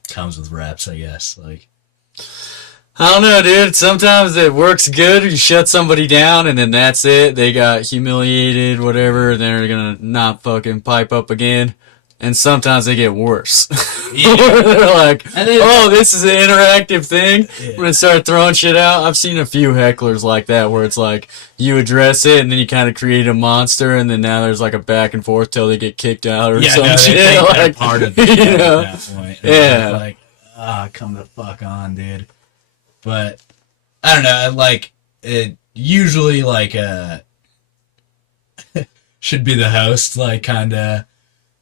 comes with reps, I guess. Like, I don't know, dude. Sometimes it works good. You shut somebody down, and then that's it. They got humiliated, whatever, and they're gonna not fucking pipe up again. And sometimes they get worse. They're like, oh, this is an interactive thing. We're gonna start throwing shit out. I've seen a few hecklers like that where it's like, you address it, and then you kind of create a monster, and then now there's like a back and forth till they get kicked out or some shit. Like, part of the show at that point. Yeah. Like, come the fuck on, dude. But I don't know, like, it usually like should be the host, like, kind of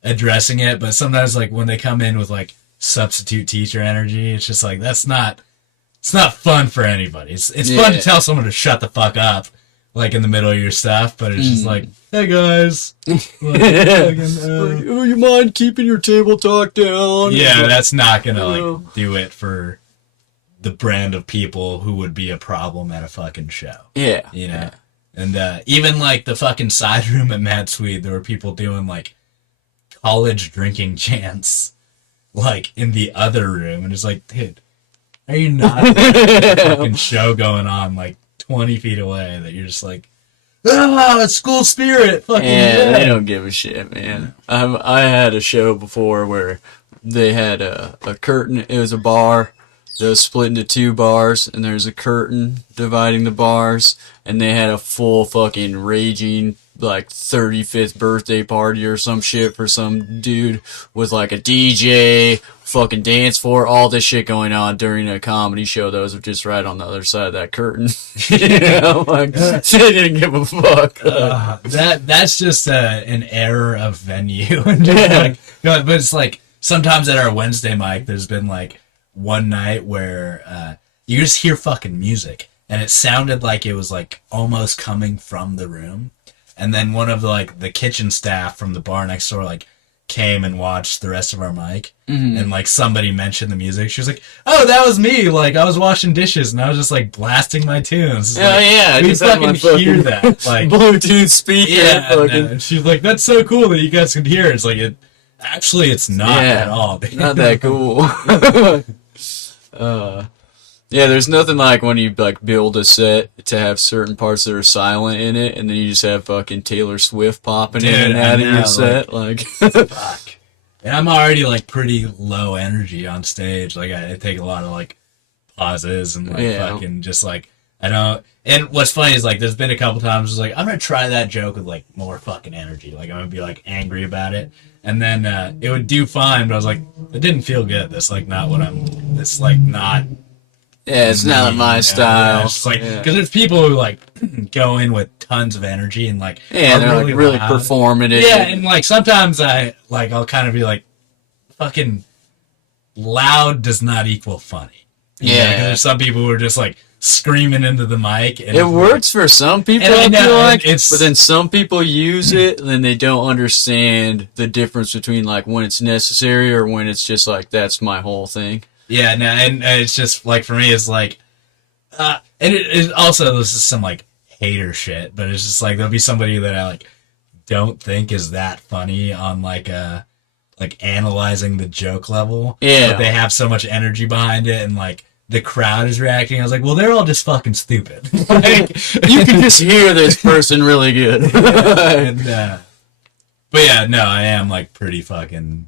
addressing it, but sometimes, like, when they come in with like substitute teacher energy, it's just like, it's not fun for anybody. It's fun to tell someone to shut the fuck up, like, in the middle of your stuff, but it's just like, hey guys, oh, you mind keeping your table talk down? Yeah, that's not gonna like do it for the brand of people who would be a problem at a fucking show. Yeah. You know? And even like the fucking side room at Mad Sweet, there were people doing like college drinking chants like in the other room, and it's like, dude, are you not a fucking show going on like 20 feet away that you're just like, it's school spirit. Fucking they don't give a shit, man. I had a show before where they had a curtain. It was a bar. They was split into 2 bars, and there's a curtain dividing the bars, and they had a full fucking raging like 35th birthday party or some shit for some dude with like a DJ, fucking dance floor, all this shit going on during a comedy show. Those are just right on the other side of that curtain. You know, like they didn't give a fuck. That's just an error of venue. Like, but it's like sometimes at our Wednesday mic, there's been like one night where you just hear fucking music, and it sounded like it was like almost coming from the room. And then one of the kitchen staff from the bar next door like came and watched the rest of our mic, and like somebody mentioned the music. She was like, "Oh, that was me! Like I was washing dishes and I was just like blasting my tunes." Oh like, yeah, we fucking hear that like Bluetooth speaker. Yeah, and she's like, "That's so cool that you guys can hear." It's like it's not at all. Not that cool. Yeah, there's nothing like when you like build a set to have certain parts that are silent in it, and then you just have fucking Taylor Swift popping in and out of your set. Like fuck. And I'm already like pretty low energy on stage. Like I take a lot of like pauses and like fucking just like I don't. And what's funny is like there's been a couple times it's like I'm gonna try that joke with like more fucking energy. Like I'm gonna be like angry about it, and then it would do fine. But I was like, it didn't feel good. That's like not what I'm. It's like not. Yeah, it's not my style. Yeah, it's like because there's people who like go in with tons of energy and like they're really performing it. Yeah, and like sometimes I'll kind of be like, fucking loud does not equal funny. Because there's some people who are just like screaming into the mic. And it works for some people, I feel like, but then some people use it and they don't understand the difference between like when it's necessary or when it's just like that's my whole thing. Yeah, no, and it's just like for me, it's like, and it also this is some like hater shit, but it's just like there'll be somebody that I like don't think is that funny on like analyzing the joke level. Yeah, but they have so much energy behind it, and like the crowd is reacting. I was like, well, they're all just fucking stupid. Like you can just hear this person really good. But yeah, no, I am like pretty fucking.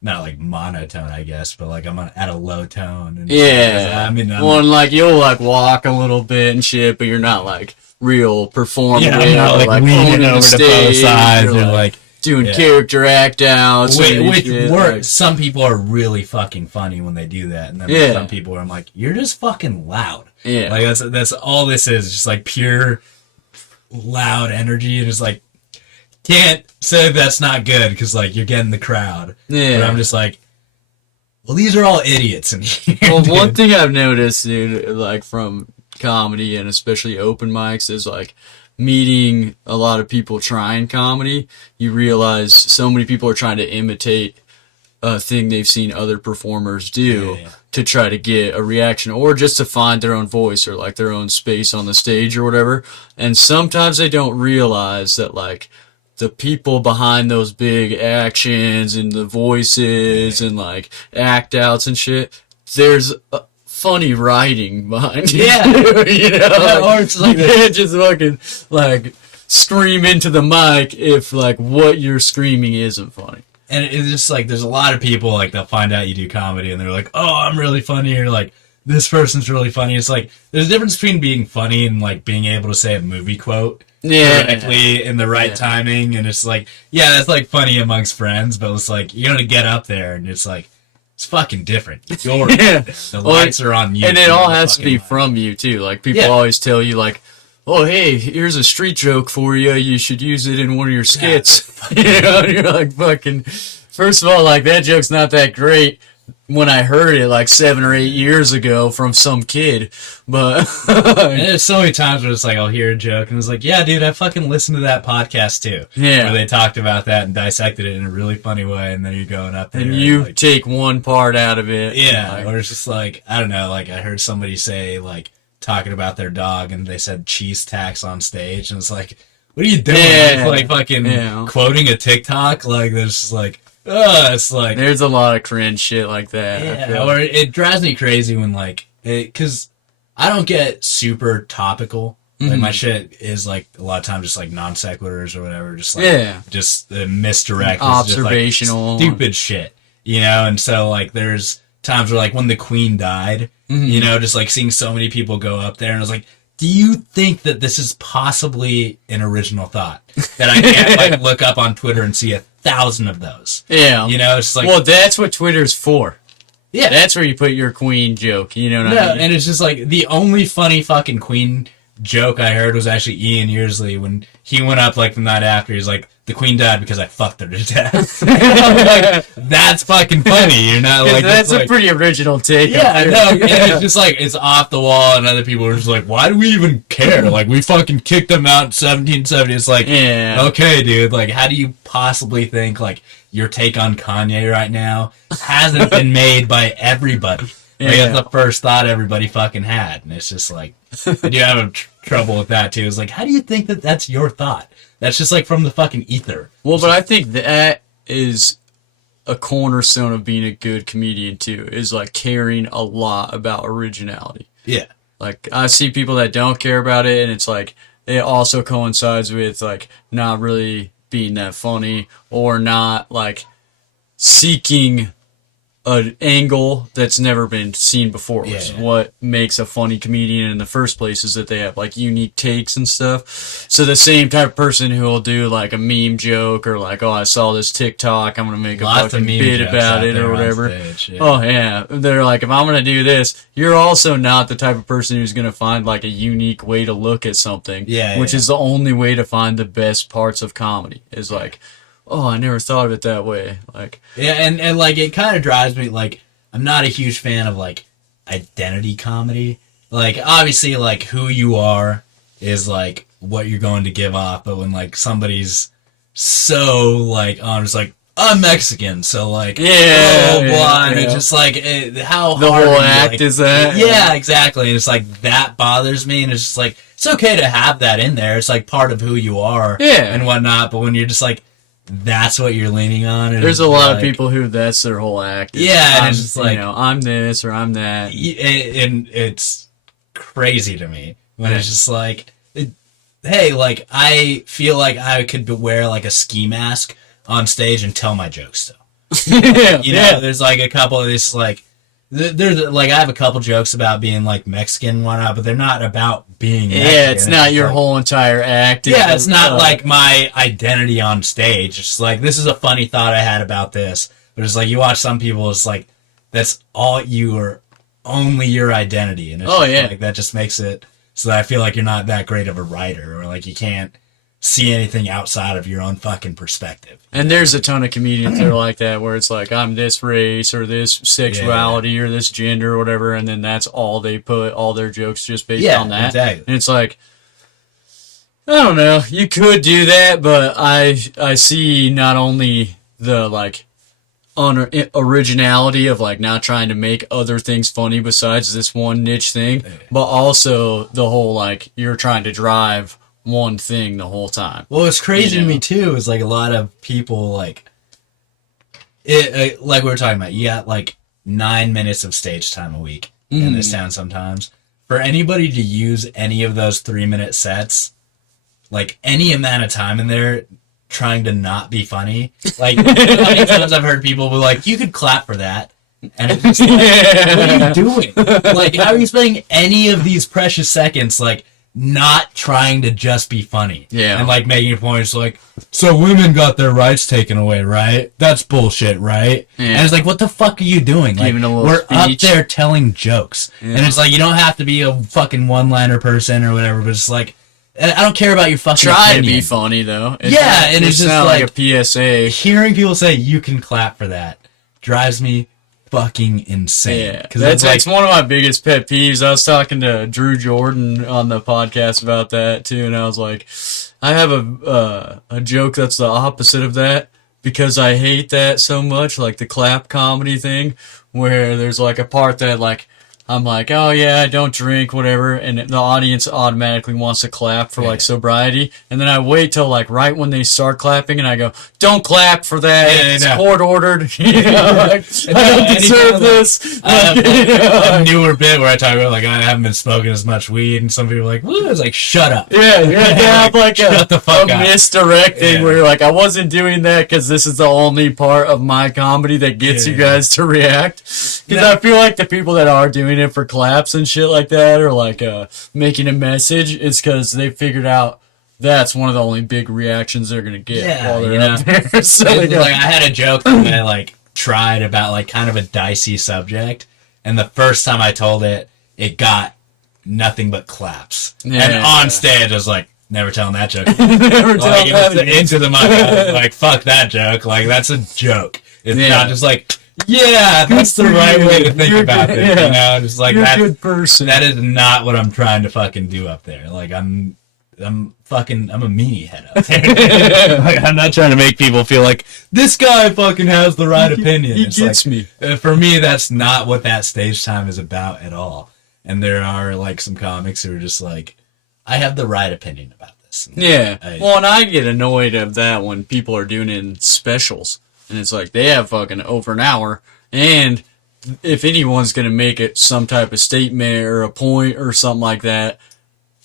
Not like monotone, I guess, but like I'm at a low tone. And I mean, like you'll like walk a little bit and shit, but you're not like real performing. Yeah, I'm not like leaning over to both sides or like doing character act outs. Which works. Like, some people are really fucking funny when they do that, and then some people are like, "You're just fucking loud." Yeah, like that's all this is, just like pure loud energy, and it's like. Can't say that's not good because like you're getting the crowd. Yeah, but I'm just like, well, these are all idiots in here. Well, one thing I've noticed, dude, like from comedy and especially open mics, is like meeting a lot of people trying comedy. You realize so many people are trying to imitate a thing they've seen other performers do to try to get a reaction or just to find their own voice or like their own space on the stage or whatever. And sometimes they don't realize that like. The people behind those big actions and the voices and like act outs and shit, there's funny writing behind it. Yeah. You know? Or it's like you can't just fucking like scream into the mic if like what you're screaming isn't funny. And it's just like there's a lot of people like they'll find out you do comedy and they're like, oh, I'm really funny, or like this person's really funny. It's like there's a difference between being funny and like being able to say a movie quote. Correctly in the right timing, and it's like that's like funny amongst friends, but it's like you're gonna get up there and it's like it's fucking different. The lights are on you, and it all has to be from you too. Like people always tell you like, oh hey, here's a street joke for you, you should use it in one of your skits. You know, and you're like fucking first of all, like that joke's not that great when I heard it like 7 or 8 years ago from some kid, but and there's so many times where it's like I'll hear a joke and it's like, yeah, dude, I fucking listened to that podcast too, where they talked about that and dissected it in a really funny way, and then you're going up there and you like, take one part out of it, or it's just like I don't know, like I heard somebody say like talking about their dog and they said cheese tax on stage, and it's like, what are you doing? It's like fucking quoting a TikTok, like there's just like. It's like there's a lot of cringe shit like that. Or it drives me crazy when like because I don't get super topical. Like my shit is like a lot of times just like non sequiturs or whatever, just like just the misdirect, observational, just, like, stupid shit, you know. And so like there's times where like when the Queen died, you know, just like seeing so many people go up there, and I was like, do you think that this is possibly an original thought that I can't like look up on Twitter and see 1,000 of those? Yeah. You know, it's like, well, that's what Twitter's for. Yeah. That's where you put your Queen joke. You know what I mean? And it's just like the only funny fucking Queen joke I heard was actually Ian Yearsley when he went up like the night after. He's like, the Queen died because I fucked her to death. I'm like, that's fucking funny. You're not like, that's a like, pretty original take. Yeah, I know. And it's just like, it's off the wall, and other people are just like, why do we even care? Like, we fucking kicked them out in 1770. It's like, okay, dude, like, how do you possibly think, like, your take on Kanye right now hasn't been made by everybody? Like, that's the first thought everybody fucking had. And it's just like, I do have trouble with that, too. It's like, how do you think that that's your thought? That's just like from the fucking ether. Well, but I think that is a cornerstone of being a good comedian, too, is like caring a lot about originality. Yeah. Like, I see people that don't care about it, and it's like, it also coincides with, like, not really being that funny or not, like, seeking an angle that's never been seen before, which is what makes a funny comedian in the first place, is that they have like unique takes and stuff. So the same type of person who will do like a meme joke or like, oh, I saw this TikTok, I'm gonna make a fucking bit about it or whatever. Oh yeah, they're like, if I'm gonna do this, you're also not the type of person who's gonna find like a unique way to look at something. Which is the only way to find the best parts of comedy, is like, oh, I never thought of it that way. Like, and like, it kind of drives me, like, I'm not a huge fan of, like, identity comedy. Like, obviously, like, who you are is, like, what you're going to give off, but when, like, somebody's so, like, just like, I'm Mexican, so, like, blah, and it's just, like, how the hard whole you, act like, is that? Yeah, exactly, and it's, like, that bothers me, and it's just, like, it's okay to have that in there. It's, like, part of who you are and whatnot, but when you're just, like, that's what you're leaning on. There's a lot of people who that's their whole act. And it's just like, you know, I'm this or I'm that. And it's crazy to me when it's just like, hey, like, I feel like I could wear like a ski mask on stage and tell my jokes still. You know, there's like a couple of these, like, there's like, I have a couple jokes about being like Mexican and whatnot, but they're not about being Mexican. Yeah, it's not your whole entire act. It's not like my identity on stage. It's just like, this is a funny thought I had about this. But it's like, you watch some people, it's like, that's all you are, only your identity. And it's like, that just makes it so that I feel like you're not that great of a writer, or like you can't see anything outside of your own fucking perspective. And there's a ton of comedians that are like that, where it's like, I'm this race or this sexuality or this gender or whatever, and then that's all they put, all their jokes just based on that. Exactly. And it's like, I don't know, you could do that, but I see not only the like originality of like not trying to make other things funny besides this one niche thing, but also the whole like, you're trying to drive one thing the whole time. Well, what's crazy to me too is like, a lot of people, like, it like we were talking about, you got like 9 minutes of stage time a week in this town sometimes. For anybody to use any of those 3-minute sets, like any amount of time in there trying to not be funny, like, how many times I've heard people be like, you could clap for that. And it's just like, what are you doing? Like, how are you spending any of these precious seconds, like, not trying to just be funny? And like making points like, so women got their rights taken away, right? That's bullshit, right? And it's like, what the fuck are you doing? Like, we're up there telling jokes. And it's like, you don't have to be a fucking one-liner person or whatever, but it's like, I don't care about your fucking opinion. To be funny though. And it's just like a PSA. Hearing people say you can clap for that drives me fucking insane. Because that's one of my biggest pet peeves. I was talking to Drew Jordan on the podcast about that too, and I was like, I have a joke that's the opposite of that, because I hate that so much, like the clap comedy thing, where there's like a part that like, I'm like, oh yeah, I don't drink, whatever, and the audience automatically wants to clap for like sobriety, and then I wait till like right when they start clapping, and I go, don't clap for that, it's court ordered. You know, like, I don't deserve this. I have a newer bit where I talk about like, I haven't been smoking as much weed, and some people are like, woo, it's like, shut up. Yeah, have like shut the fuck up. Misdirecting where you're like, I wasn't doing that because this is the only part of my comedy that gets you guys to react. Because I feel like the people that are doing doing it for claps and shit like that, or like making a message, it's because they figured out that's one of the only big reactions they're gonna get while they're up there. So like I had a joke that I like tried about like kind of a dicey subject, and the first time I told it, it got nothing but claps. And on stage, I was like, never telling that joke. Never like, telling that into the mic, I was like, fuck that joke. Like, that's a joke. It's not just like, yeah, that's the right way to think about it. You know, just like, that's a good person. That is not what I'm trying to fucking do up there. Like, I'm a meanie head up there. Like, I'm not trying to make people feel like this guy fucking has the right opinion. He gets me. For me, that's not what that stage time is about at all. And there are like some comics who are just like, I have the right opinion about this. And and I get annoyed of that when people are doing it in specials, and it's like they have fucking over an hour, and if anyone's gonna make it some type of statement or a point or something like that,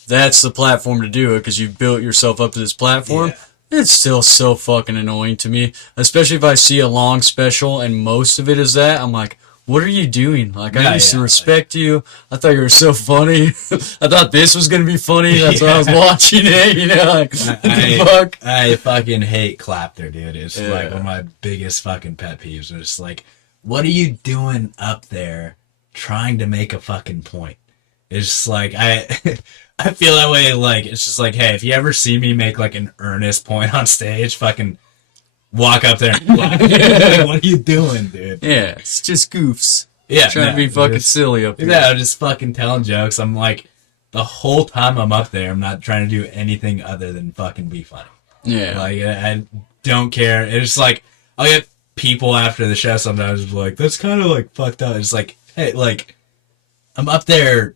that's the platform to do it because you've built yourself up to this platform. It's still so fucking annoying to me, especially if I see a long special and most of it is that. I'm like, what are you doing? Like, I used to respect you. I thought you were so funny. I thought this was gonna be funny. That's why I was watching it. You know, like, what the fuck? I fucking hate clapter, dude. It's like one of my biggest fucking pet peeves. It's like, what are you doing up there trying to make a fucking point? It's just like, I feel that way. Like, it's just like, hey, if you ever see me make like an earnest point on stage, fucking walk up there and clap. Like, what are you doing, dude? Yeah, it's just goofs. Yeah, trying to be fucking silly up here. Yeah, I'm just fucking telling jokes. I'm like, the whole time I'm up there, I'm not trying to do anything other than fucking be funny. Yeah. Like, I don't care. It's just like, I'll get people after the show sometimes like, that's kind of like fucked up. It's like, hey, like, I'm up there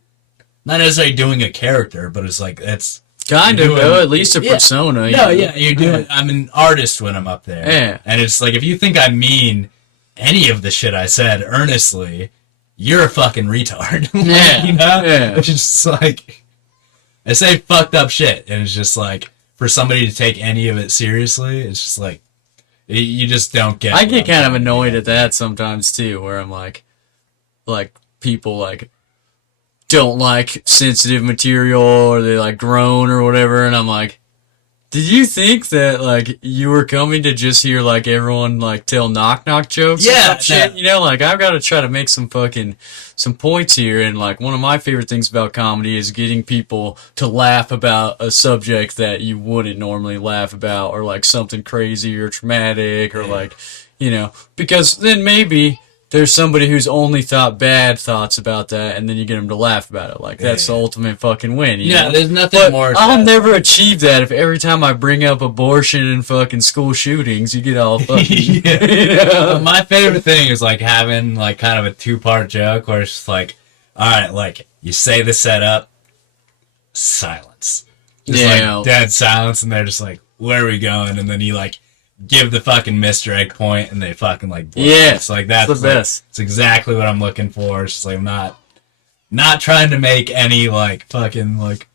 not necessarily doing a character, but it's like, that's kind of, though, at least a persona. No, you're doing. I'm an artist when I'm up there. Yeah. And it's like, if you think I mean any of the shit I said earnestly, you're a fucking retard. Yeah. You know? Yeah. It's just like, I say fucked up shit, and it's just like, for somebody to take any of it seriously, it's just like, you just don't get. I get kind of annoyed at that sometimes too, where I'm like people like don't like sensitive material, or they like groan or whatever, and I'm like, did you think that like you were coming to just hear like everyone like tell knock jokes? Yeah, shit. You know, like I've got to try to make some points here, and like one of my favorite things about comedy is getting people to laugh about a subject that you wouldn't normally laugh about, or like something crazy or traumatic, or like, you know, because then maybe there's somebody who's only thought bad thoughts about that, and then you get them to laugh about it. Like, that's the ultimate fucking win. You know? There's nothing more. I'll never achieve that if every time I bring up abortion and fucking school shootings, you get all fucking... You know? My favorite thing is, like, having, like, kind of a two-part joke where it's just like, all right, like, you say the setup, silence. Just, like, dead silence, and they're just like, where are we going? And then you, like, give the fucking misdirect point, and they fucking like blow. It's like that's the best. It's exactly what I'm looking for. It's just like, I'm not trying to make any like fucking like,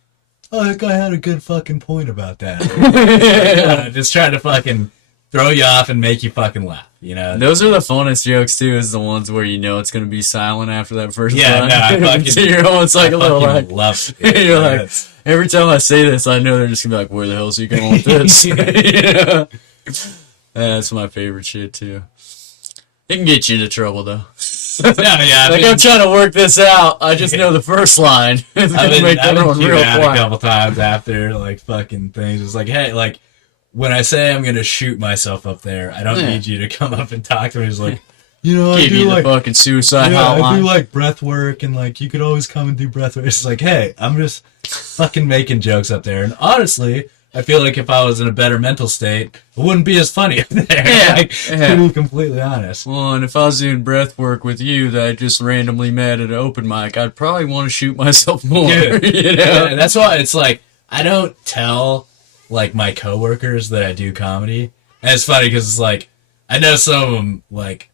oh, that guy had a good fucking point about that. Just trying to fucking throw you off and make you fucking laugh. You know, those are the funnest jokes too. Is the ones where you know it's gonna be silent after that first line. No, I fucking. So you're almost like a little like love it. You're like, every time I say this, I know they're just gonna be like, where the hell is he going with this? You know? That's my favorite shit too. It can get you into trouble though. Like I'm trying to work this out. I just know the first line. I've been real quiet a couple times after like fucking things. It's like, hey, like when I say I'm gonna shoot myself up there, I don't need you to come up and talk to me. It's like, you know, give you the fucking suicide hotline. I do like breath work, and like you could always come and do breath work. It's like, hey, I'm just fucking making jokes up there, and honestly, I feel like if I was in a better mental state, it wouldn't be as funny up there. To be completely honest. Well, and if I was doing breath work with you that I just randomly met at an open mic, I'd probably want to shoot myself more. You know? Yeah, that's why it's like, I don't tell like my coworkers that I do comedy. And it's funny because it's like, I know some of them, like,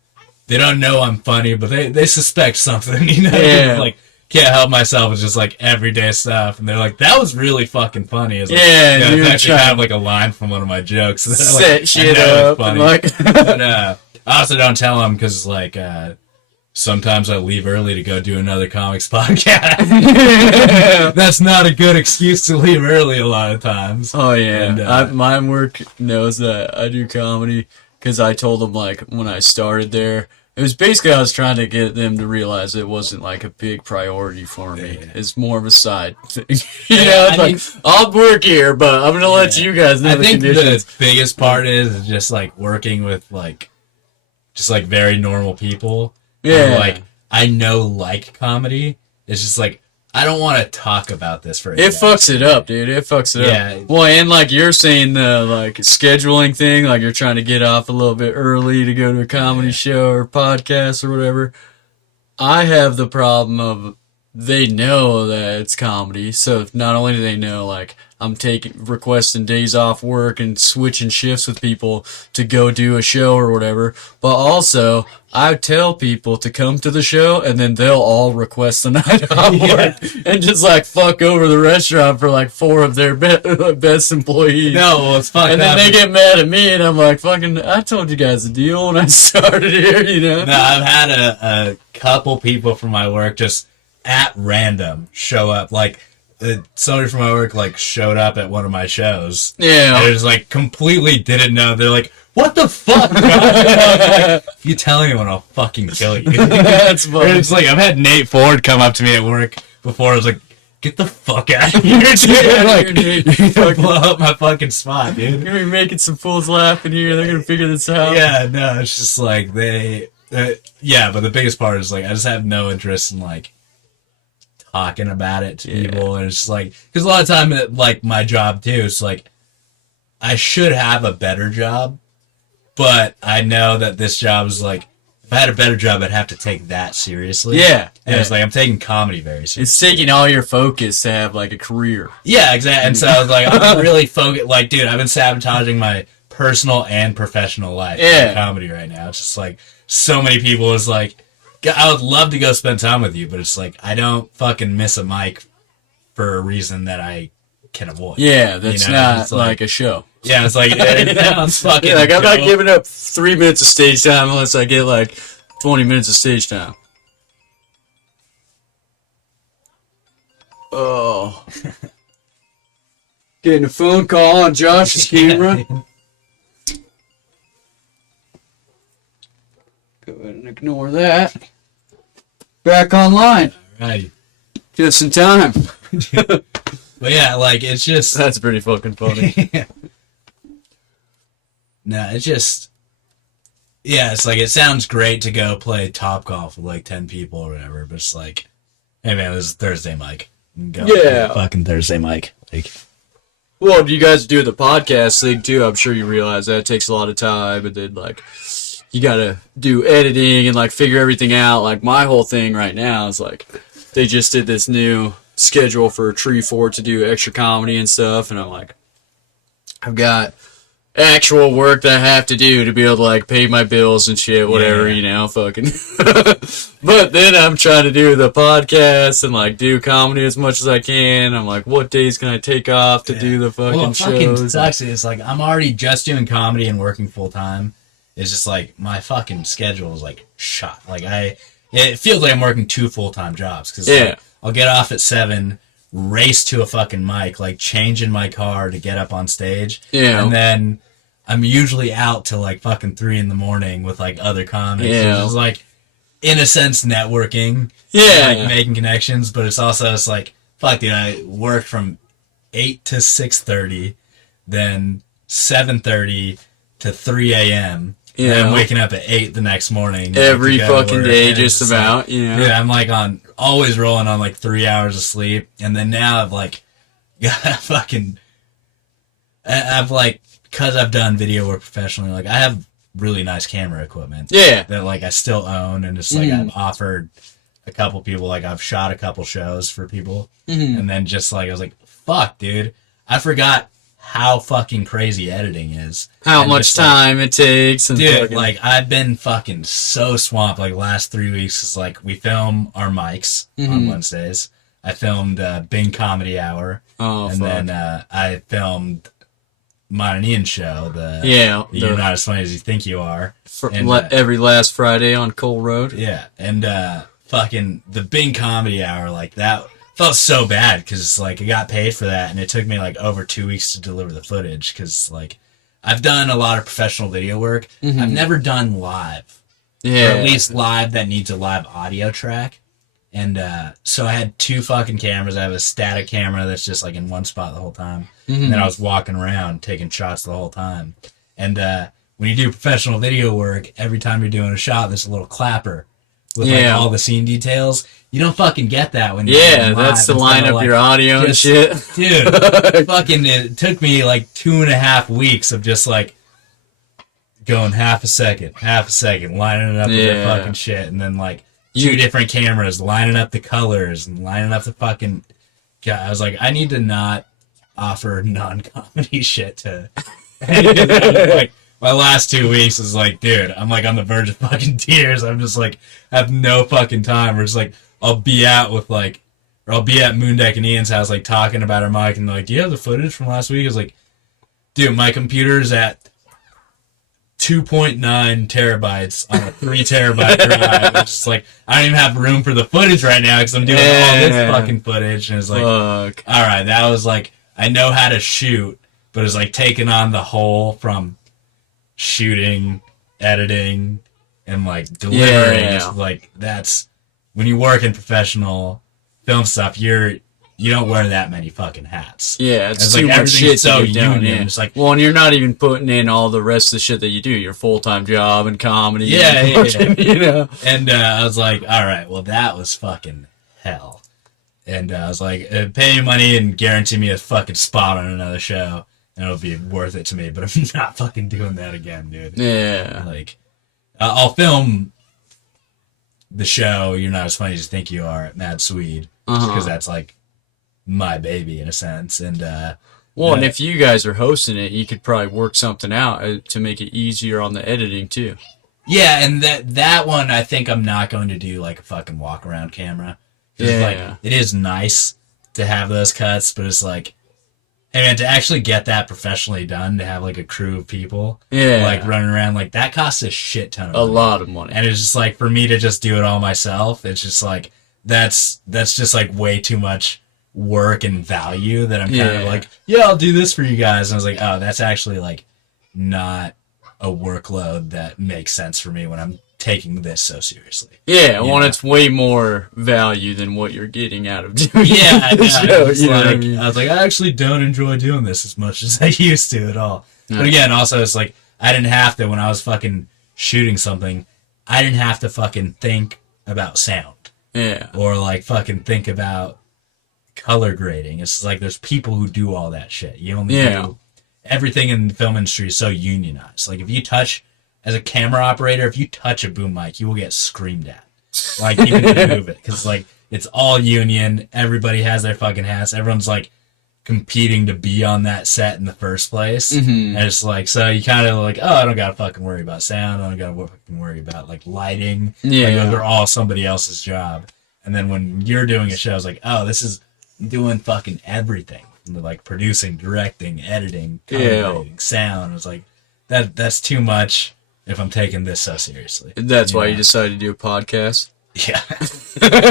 they don't know I'm funny, but they suspect something, you know? Yeah. Like, can't help myself. It's just like everyday stuff, and they're like, "That was really fucking funny." It's like, you actually have like a line from one of my jokes. Set shit up, funny. like. But I also don't tell them because like sometimes I leave early to go do another comics podcast. That's not a good excuse to leave early a lot of times. Oh, yeah. And, my work knows that I do comedy because I told them, like, when I started there, it was basically I was trying to get them to realize it wasn't, like, a big priority for me. Yeah. It's more of a side thing. I'll work here, but I'm going to let you guys know the conditions. I think the biggest part is just, like, working with, like, just, like, very normal people. Yeah. Like, I know, like, comedy. It's just, like, I don't want to talk about this for It fucks it up, dude. It fucks it up. Well, and, like, you're saying the, like, scheduling thing, like, you're trying to get off a little bit early to go to a comedy show or podcast or whatever. I have the problem of they know that it's comedy, so not only do they know, like, I'm requesting days off work and switching shifts with people to go do a show or whatever, but also I tell people to come to the show and then they'll all request the night off work and just like fuck over the restaurant for like 4 of their best employees. No, well, it's fucked and then they get mad at me and I'm like, fucking, I told you guys the deal when I started here, you know? No, I've had a couple people from my work just at random show up, like, somebody from my work like showed up at one of my shows. Yeah, and just like completely didn't know. They're like, "What the fuck?" Like, if you tell anyone, I'll fucking kill you. That's funny. It's like I've had Nate Ford come up to me at work before. I was like, "Get the fuck out of here, dude!" Like, you're gonna blow up my fucking spot, dude. You're gonna be making some fools laugh in here. They're gonna figure this out. Yeah, no, it's just like yeah, but the biggest part is like I just have no interest in like talking about it to people, and it's just like, because a lot of time, like my job too, it's like I should have a better job, but I know that this job is like, if I had a better job, I'd have to take that seriously. Yeah, and it's like I'm taking comedy very seriously. It's taking all your focus to have like a career. Yeah, exactly. And so I was like, I'm really focused. Like, dude, I've been sabotaging my personal and professional life in comedy right now. It's just like so many people is like, I would love to go spend time with you, but it's like I don't fucking miss a mic for a reason that I can avoid. Yeah, that's not like a show. Yeah, it's like it sounds fucking. Like I'm not giving up 3 minutes of stage time unless I get like 20 minutes of stage time. Oh, getting a phone call on Josh's camera. Go ahead and ignore that. Back online. Right. Just in time. But yeah, like it's just that's pretty fucking funny. No, it's just it's like it sounds great to go play Topgolf with like 10 people or whatever, but it's like, hey man, this is Thursday mic. Go fucking Thursday mic. Like, well, you guys do the podcast thing too. I'm sure you realize that takes a lot of time, and then like you gotta do editing and like figure everything out. Like my whole thing right now is like they just did this new schedule for Tree Fort to do extra comedy and stuff, and I'm like, I've got actual work that I have to do to be able to like pay my bills and shit, whatever, you know, fucking. But then I'm trying to do the podcast and like do comedy as much as I can. I'm like, what days can I take off to do the fucking shows? Fucking sucks. It's like I'm already just doing comedy and working full time. It's just like my fucking schedule is like shot. Like it feels like I'm working 2 full-time jobs because like, I'll get off at 7, race to a fucking mic, like change in my car to get up on stage, and then I'm usually out till like fucking 3 in the morning with like other comics. Yeah, it's like in a sense networking, like making connections, but it's also it's like fuck, dude, I work from 8 to 6:30, then 7:30 to 3 a.m. Yeah, I'm waking up at 8 the next morning. Every fucking day, just about, like, you know. Yeah, I'm like always rolling on like 3 hours of sleep. And then now I've like, I've like, cause I've done video work professionally, like I have really nice camera equipment. Yeah. That like I still own. And it's like I've offered a couple people, like I've shot a couple shows for people. And then just like, I was like, fuck, dude, I forgot how fucking crazy editing is. How much time it takes. And dude, like, I've been fucking so swamped, like, last 3 weeks, is like, we film our mics on Wednesdays. I filmed Bing Comedy Hour. Oh, and fuck. Then I filmed mine and Ian's show. You're not as funny as you think you are. Every last Friday on Cole Road. Yeah, and fucking the Bing Comedy Hour, like that felt so bad because like I got paid for that, and it took me like over 2 weeks to deliver the footage because like I've done a lot of professional video work. Mm-hmm. I've never done live, or at least live that needs a live audio track. And so I had 2 fucking cameras. I have a static camera that's just like in one spot the whole time. Mm-hmm. And then I was walking around taking shots the whole time. And when you do professional video work, every time you're doing a shot, there's a little clapper with like all the scene details. You don't fucking get that when you're live. That's to line up like, your audio and shit. Dude, fucking it took me like 2.5 weeks of just like going half a second, lining it up with their fucking shit. And then like 2 different cameras, lining up the colors and lining up the fucking... God, I was like, I need to not offer non-comedy shit to... like, my last 2 weeks is like, dude, I'm like on the verge of fucking tears. I'm just like, I have no fucking time. Or it's like, I'll be out with like... Or I'll be at Moondeck and Ian's house like talking about our mic and like, do you have the footage from last week? I was like, dude, my computer's at 2.9 terabytes on a 3 terabyte drive. It's just like, I don't even have room for the footage right now because I'm doing all this fucking footage. And it's like, all right, that was like, I know how to shoot, but it's like taking on the whole from shooting, editing, and like delivering. It's like, that's, when you work in professional film stuff, you don't wear that many fucking hats. Yeah, it's too much shit so to get down. Union. It's like, well, and you're not even putting in all the rest of the shit that you do. Your full-time job and comedy. Yeah. You know. And I was like, all right, well, that was fucking hell. And I was like, pay me money and guarantee me a fucking spot on another show, and it'll be worth it to me. But I'm not fucking doing that again, dude. Yeah. Like, I'll film the show You're Not As Funny As You Think You Are at Mad Swede, because that's like my baby in a sense. And and if you guys are hosting it, you could probably work something out to make it easier on the editing too. Yeah, and that one I think I'm not going to do like a fucking walk around camera. Like, it is nice to have those cuts, but it's like, hey man, to actually get that professionally done, to have like a crew of people like running around, like that costs a shit ton of money. A lot of money. And it's just like, for me to just do it all myself, it's just like, that's just like way too much work and value that I'm kind of like, I'll do this for you guys. And I was like, oh, that's actually like not a workload that makes sense for me when I'm taking this so seriously. Yeah, it's way more value than what you're getting out of doing the show. I was like, I actually don't enjoy doing this as much as I used to at all. But again, also it's like, I didn't have to, when I was fucking shooting something, I didn't have to fucking think about sound. Yeah. Or like fucking think about color grading. It's like there's people who do all that shit. You only do everything in the film industry is so unionized. Like if you touch, as a camera operator, if you touch a boom mic, you will get screamed at. Like even if you move it, because like it's all union. Everybody has their fucking hats. Everyone's like competing to be on that set in the first place. And it's like, so you kind of like, oh, I don't gotta fucking worry about sound. I don't gotta fucking worry about like lighting. Like, they're all somebody else's job. And then when you're doing a show, it's like, oh, this is doing fucking everything. Like producing, directing, editing, calibrating, sound. It's like that's too much if I'm taking this so seriously. That's why you decided to do a podcast? Yeah.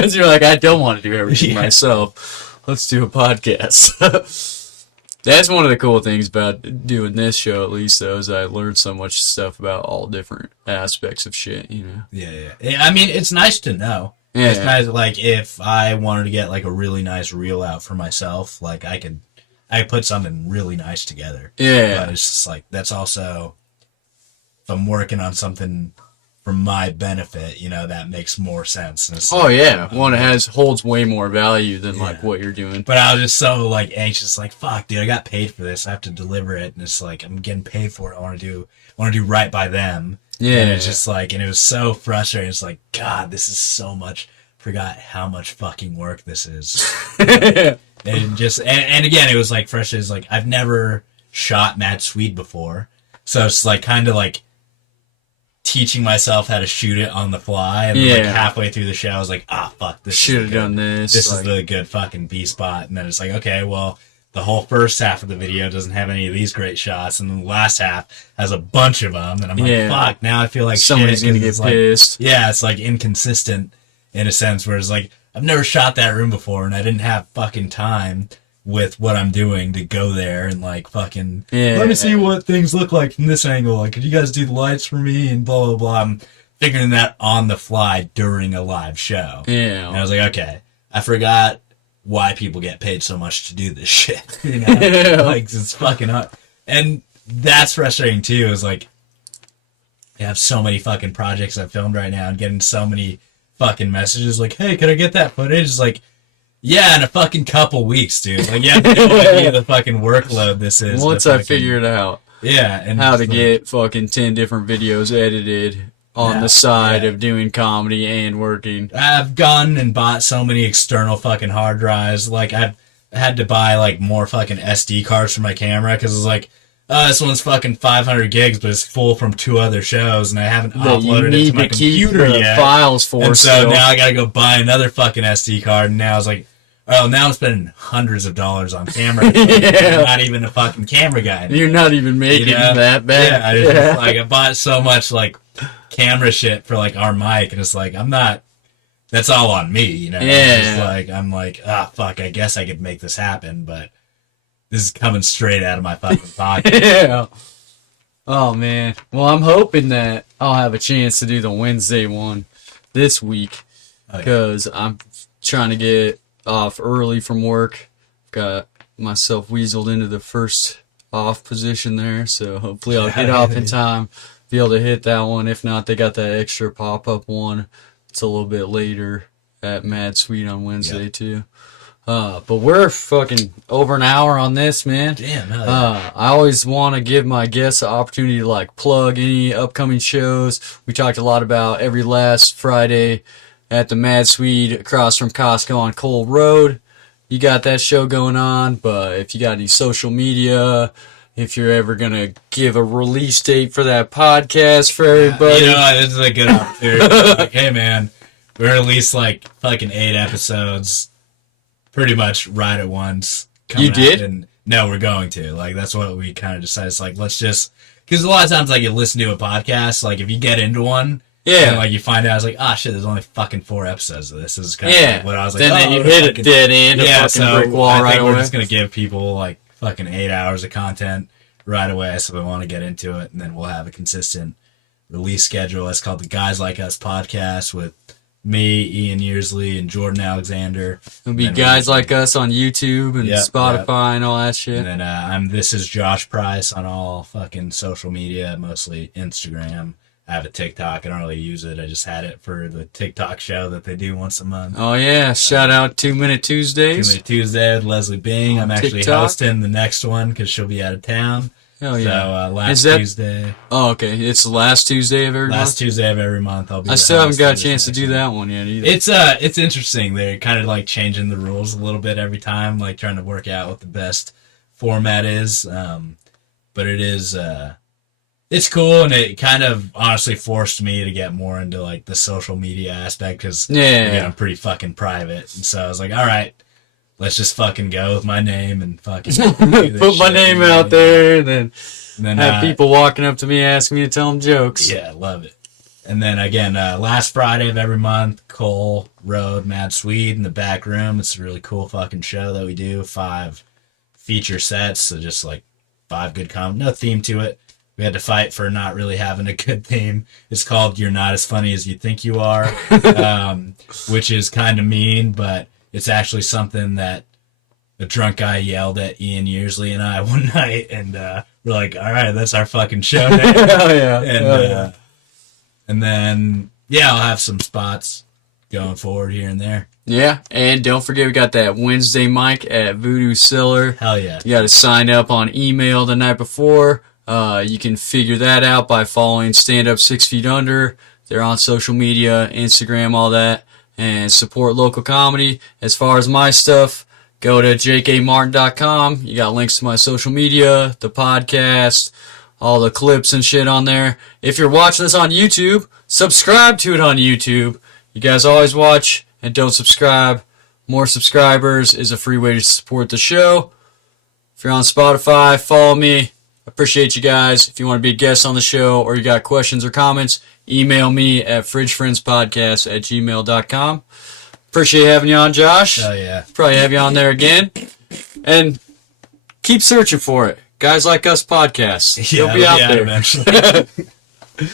You're like, I don't want to do everything myself. Let's do a podcast. That's one of the cool things about doing this show, at least, though, is I learned so much stuff about all different aspects of shit, you know? Yeah. I mean, it's nice to know. Yeah. It's nice, like, if I wanted to get, like, a really nice reel out for myself, like, I put something really nice together. Yeah. But it's just, like, that's also, if I'm working on something for my benefit, you know, that makes more sense. And One holds way more value than, like, what you're doing. But I was just so, like, anxious, like, fuck, dude, I got paid for this. I have to deliver it. And it's like, I'm getting paid for it. I want to do right by them. Yeah. And it's just like, and it was so frustrating. It's like, God, this is so much. Forgot how much fucking work this is. And just, and again, it was like frustrating. It's like, I've never shot Mad Swede before. So it's like, kind of like teaching myself how to shoot it on the fly. And then like halfway through the show, I was like, fuck, this should have done this. This is the good fucking B spot. And then it's like, okay, well, the whole first half of the video doesn't have any of these great shots, and the last half has a bunch of them. And I'm like, fuck, now I feel like somebody's going to get pissed. Yeah, it's like inconsistent in a sense, where it's like, I've never shot that room before, and I didn't have fucking time with what I'm doing to go there and like fucking let me see what things look like from this angle. Like, could you guys do the lights for me and blah blah blah. I'm figuring that on the fly during a live show. Yeah. And I was like, okay, I forgot why people get paid so much to do this shit. You know? Yeah. Like, it's fucking up. And that's frustrating too, is like, I have so many fucking projects I've filmed right now and getting so many fucking messages like, hey, can I get that footage? It's like, yeah, in a fucking couple weeks, dude. Like, yeah, no idea the fucking workload this is. Once I figure it out. Yeah. And how to get fucking 10 different videos edited on the side of doing comedy and working. I've gone and bought so many external fucking hard drives. Like, I've had to buy, like, more fucking SD cards for my camera, because it's like, this one's fucking 500 gigs, but it's full from 2 other shows, and I haven't uploaded it to my computer yet. Files for and so now I gotta go buy another fucking SD card, and now it's like, oh, now I'm spending hundreds of dollars on camera. I'm not even a fucking camera guy anymore. You're not even making that bad. Yeah, like, I bought so much, like, camera shit for, like, our mic, and it's like, I'm not, that's all on me, you know? Yeah. Like, I'm like, fuck, I guess I could make this happen, but this is coming straight out of my fucking pocket. Yeah. Oh, man. Well, I'm hoping that I'll have a chance to do the Wednesday one this week, because I'm trying to get off early from work. Got myself weaseled into the first off position there, so hopefully I'll get off in time, be able to hit that one. If not, they got that extra pop-up one. It's a little bit later at Mad Sweet on Wednesday, too. But we're fucking over an hour on this, man. Damn. I always want to give my guests the opportunity to like plug any upcoming shows. We talked a lot about every last Friday at the Mad Swede across from Costco on Cole Road. You got that show going on, but if you got any social media, if you're ever going to give a release date for that podcast for everybody. You know, this is a good opportunity. Like, hey, man, we released like fucking 8 episodes pretty much right at once. You did? And no, we're going to. Like, that's what we kind of decided. It's like, let's just, because a lot of times, like, you listen to a podcast, like, if you get into one, and, like, you find out, it's like, shit, there's only fucking 4 episodes of this. This is kind of like what I was like, then you hit a dead end, a fucking brick wall I right think away. We're just going to give people, like, fucking 8 hours of content right away, so we want to get into it, and then we'll have a consistent release schedule. It's called the Guys Like Us podcast with me, Ian Yearsley, and Jordan Alexander. It'll be Guys Like Us on YouTube and Spotify and all that shit. And then This is Josh Price on all fucking social media, mostly Instagram. I have a TikTok. I don't really use it. I just had it for the TikTok show that they do once a month. Oh, yeah. Shout out 2 Minute Tuesdays. 2 Minute Tuesday with Leslie Bing. I'm actually TikTok. hosting the next one because she'll be out of town. Hell yeah. So last Tuesday. Oh, okay. It's the last Tuesday of every month? Last Tuesday of every month. I'll be. I still haven't got a chance to do that one yet either. It's interesting. They're kind of like changing the rules a little bit every time, like trying to work out what the best format is. But it is. It's cool, and it kind of honestly forced me to get more into like the social media aspect because I'm pretty fucking private, and so I was like, all right, let's just fucking go with my name and fucking put my name out there, and then have people walking up to me asking me to tell them jokes. Yeah, love it. And then again, last Friday of every month, Cole Road, Mad Swede in the back room. It's a really cool fucking show that we do. 5 feature sets, so just like 5 good no theme to it. We had to fight for not really having a good theme. It's called You're Not As Funny As You Think You Are, which is kind of mean, but it's actually something that a drunk guy yelled at Ian Yearsley and I one night, and we're like, all right, that's our fucking show now. Hell yeah. And then, I'll have some spots going forward here and there. Yeah, and don't forget we got that Wednesday mic at Voodoo Cellar. Hell yeah. You got to sign up on email the night before. You can figure that out by following Stand Up 6 Feet Under. They're on social media, Instagram, all that, and support local comedy. As far as my stuff, go to jkmartin.com. You got links to my social media, the podcast, all the clips and shit on there. If you're watching this on YouTube, subscribe to it on YouTube. You guys always watch and don't subscribe. More subscribers is a free way to support the show. If you're on Spotify, follow me. Appreciate you guys. If you want to be a guest on the show or you got questions or comments, email me at fridgefriendspodcast@gmail.com. Appreciate having you on, Josh. Oh, yeah. Probably have you on there again. And keep searching for it. Guys Like Us podcasts. Yeah, You'll be out there. eventually.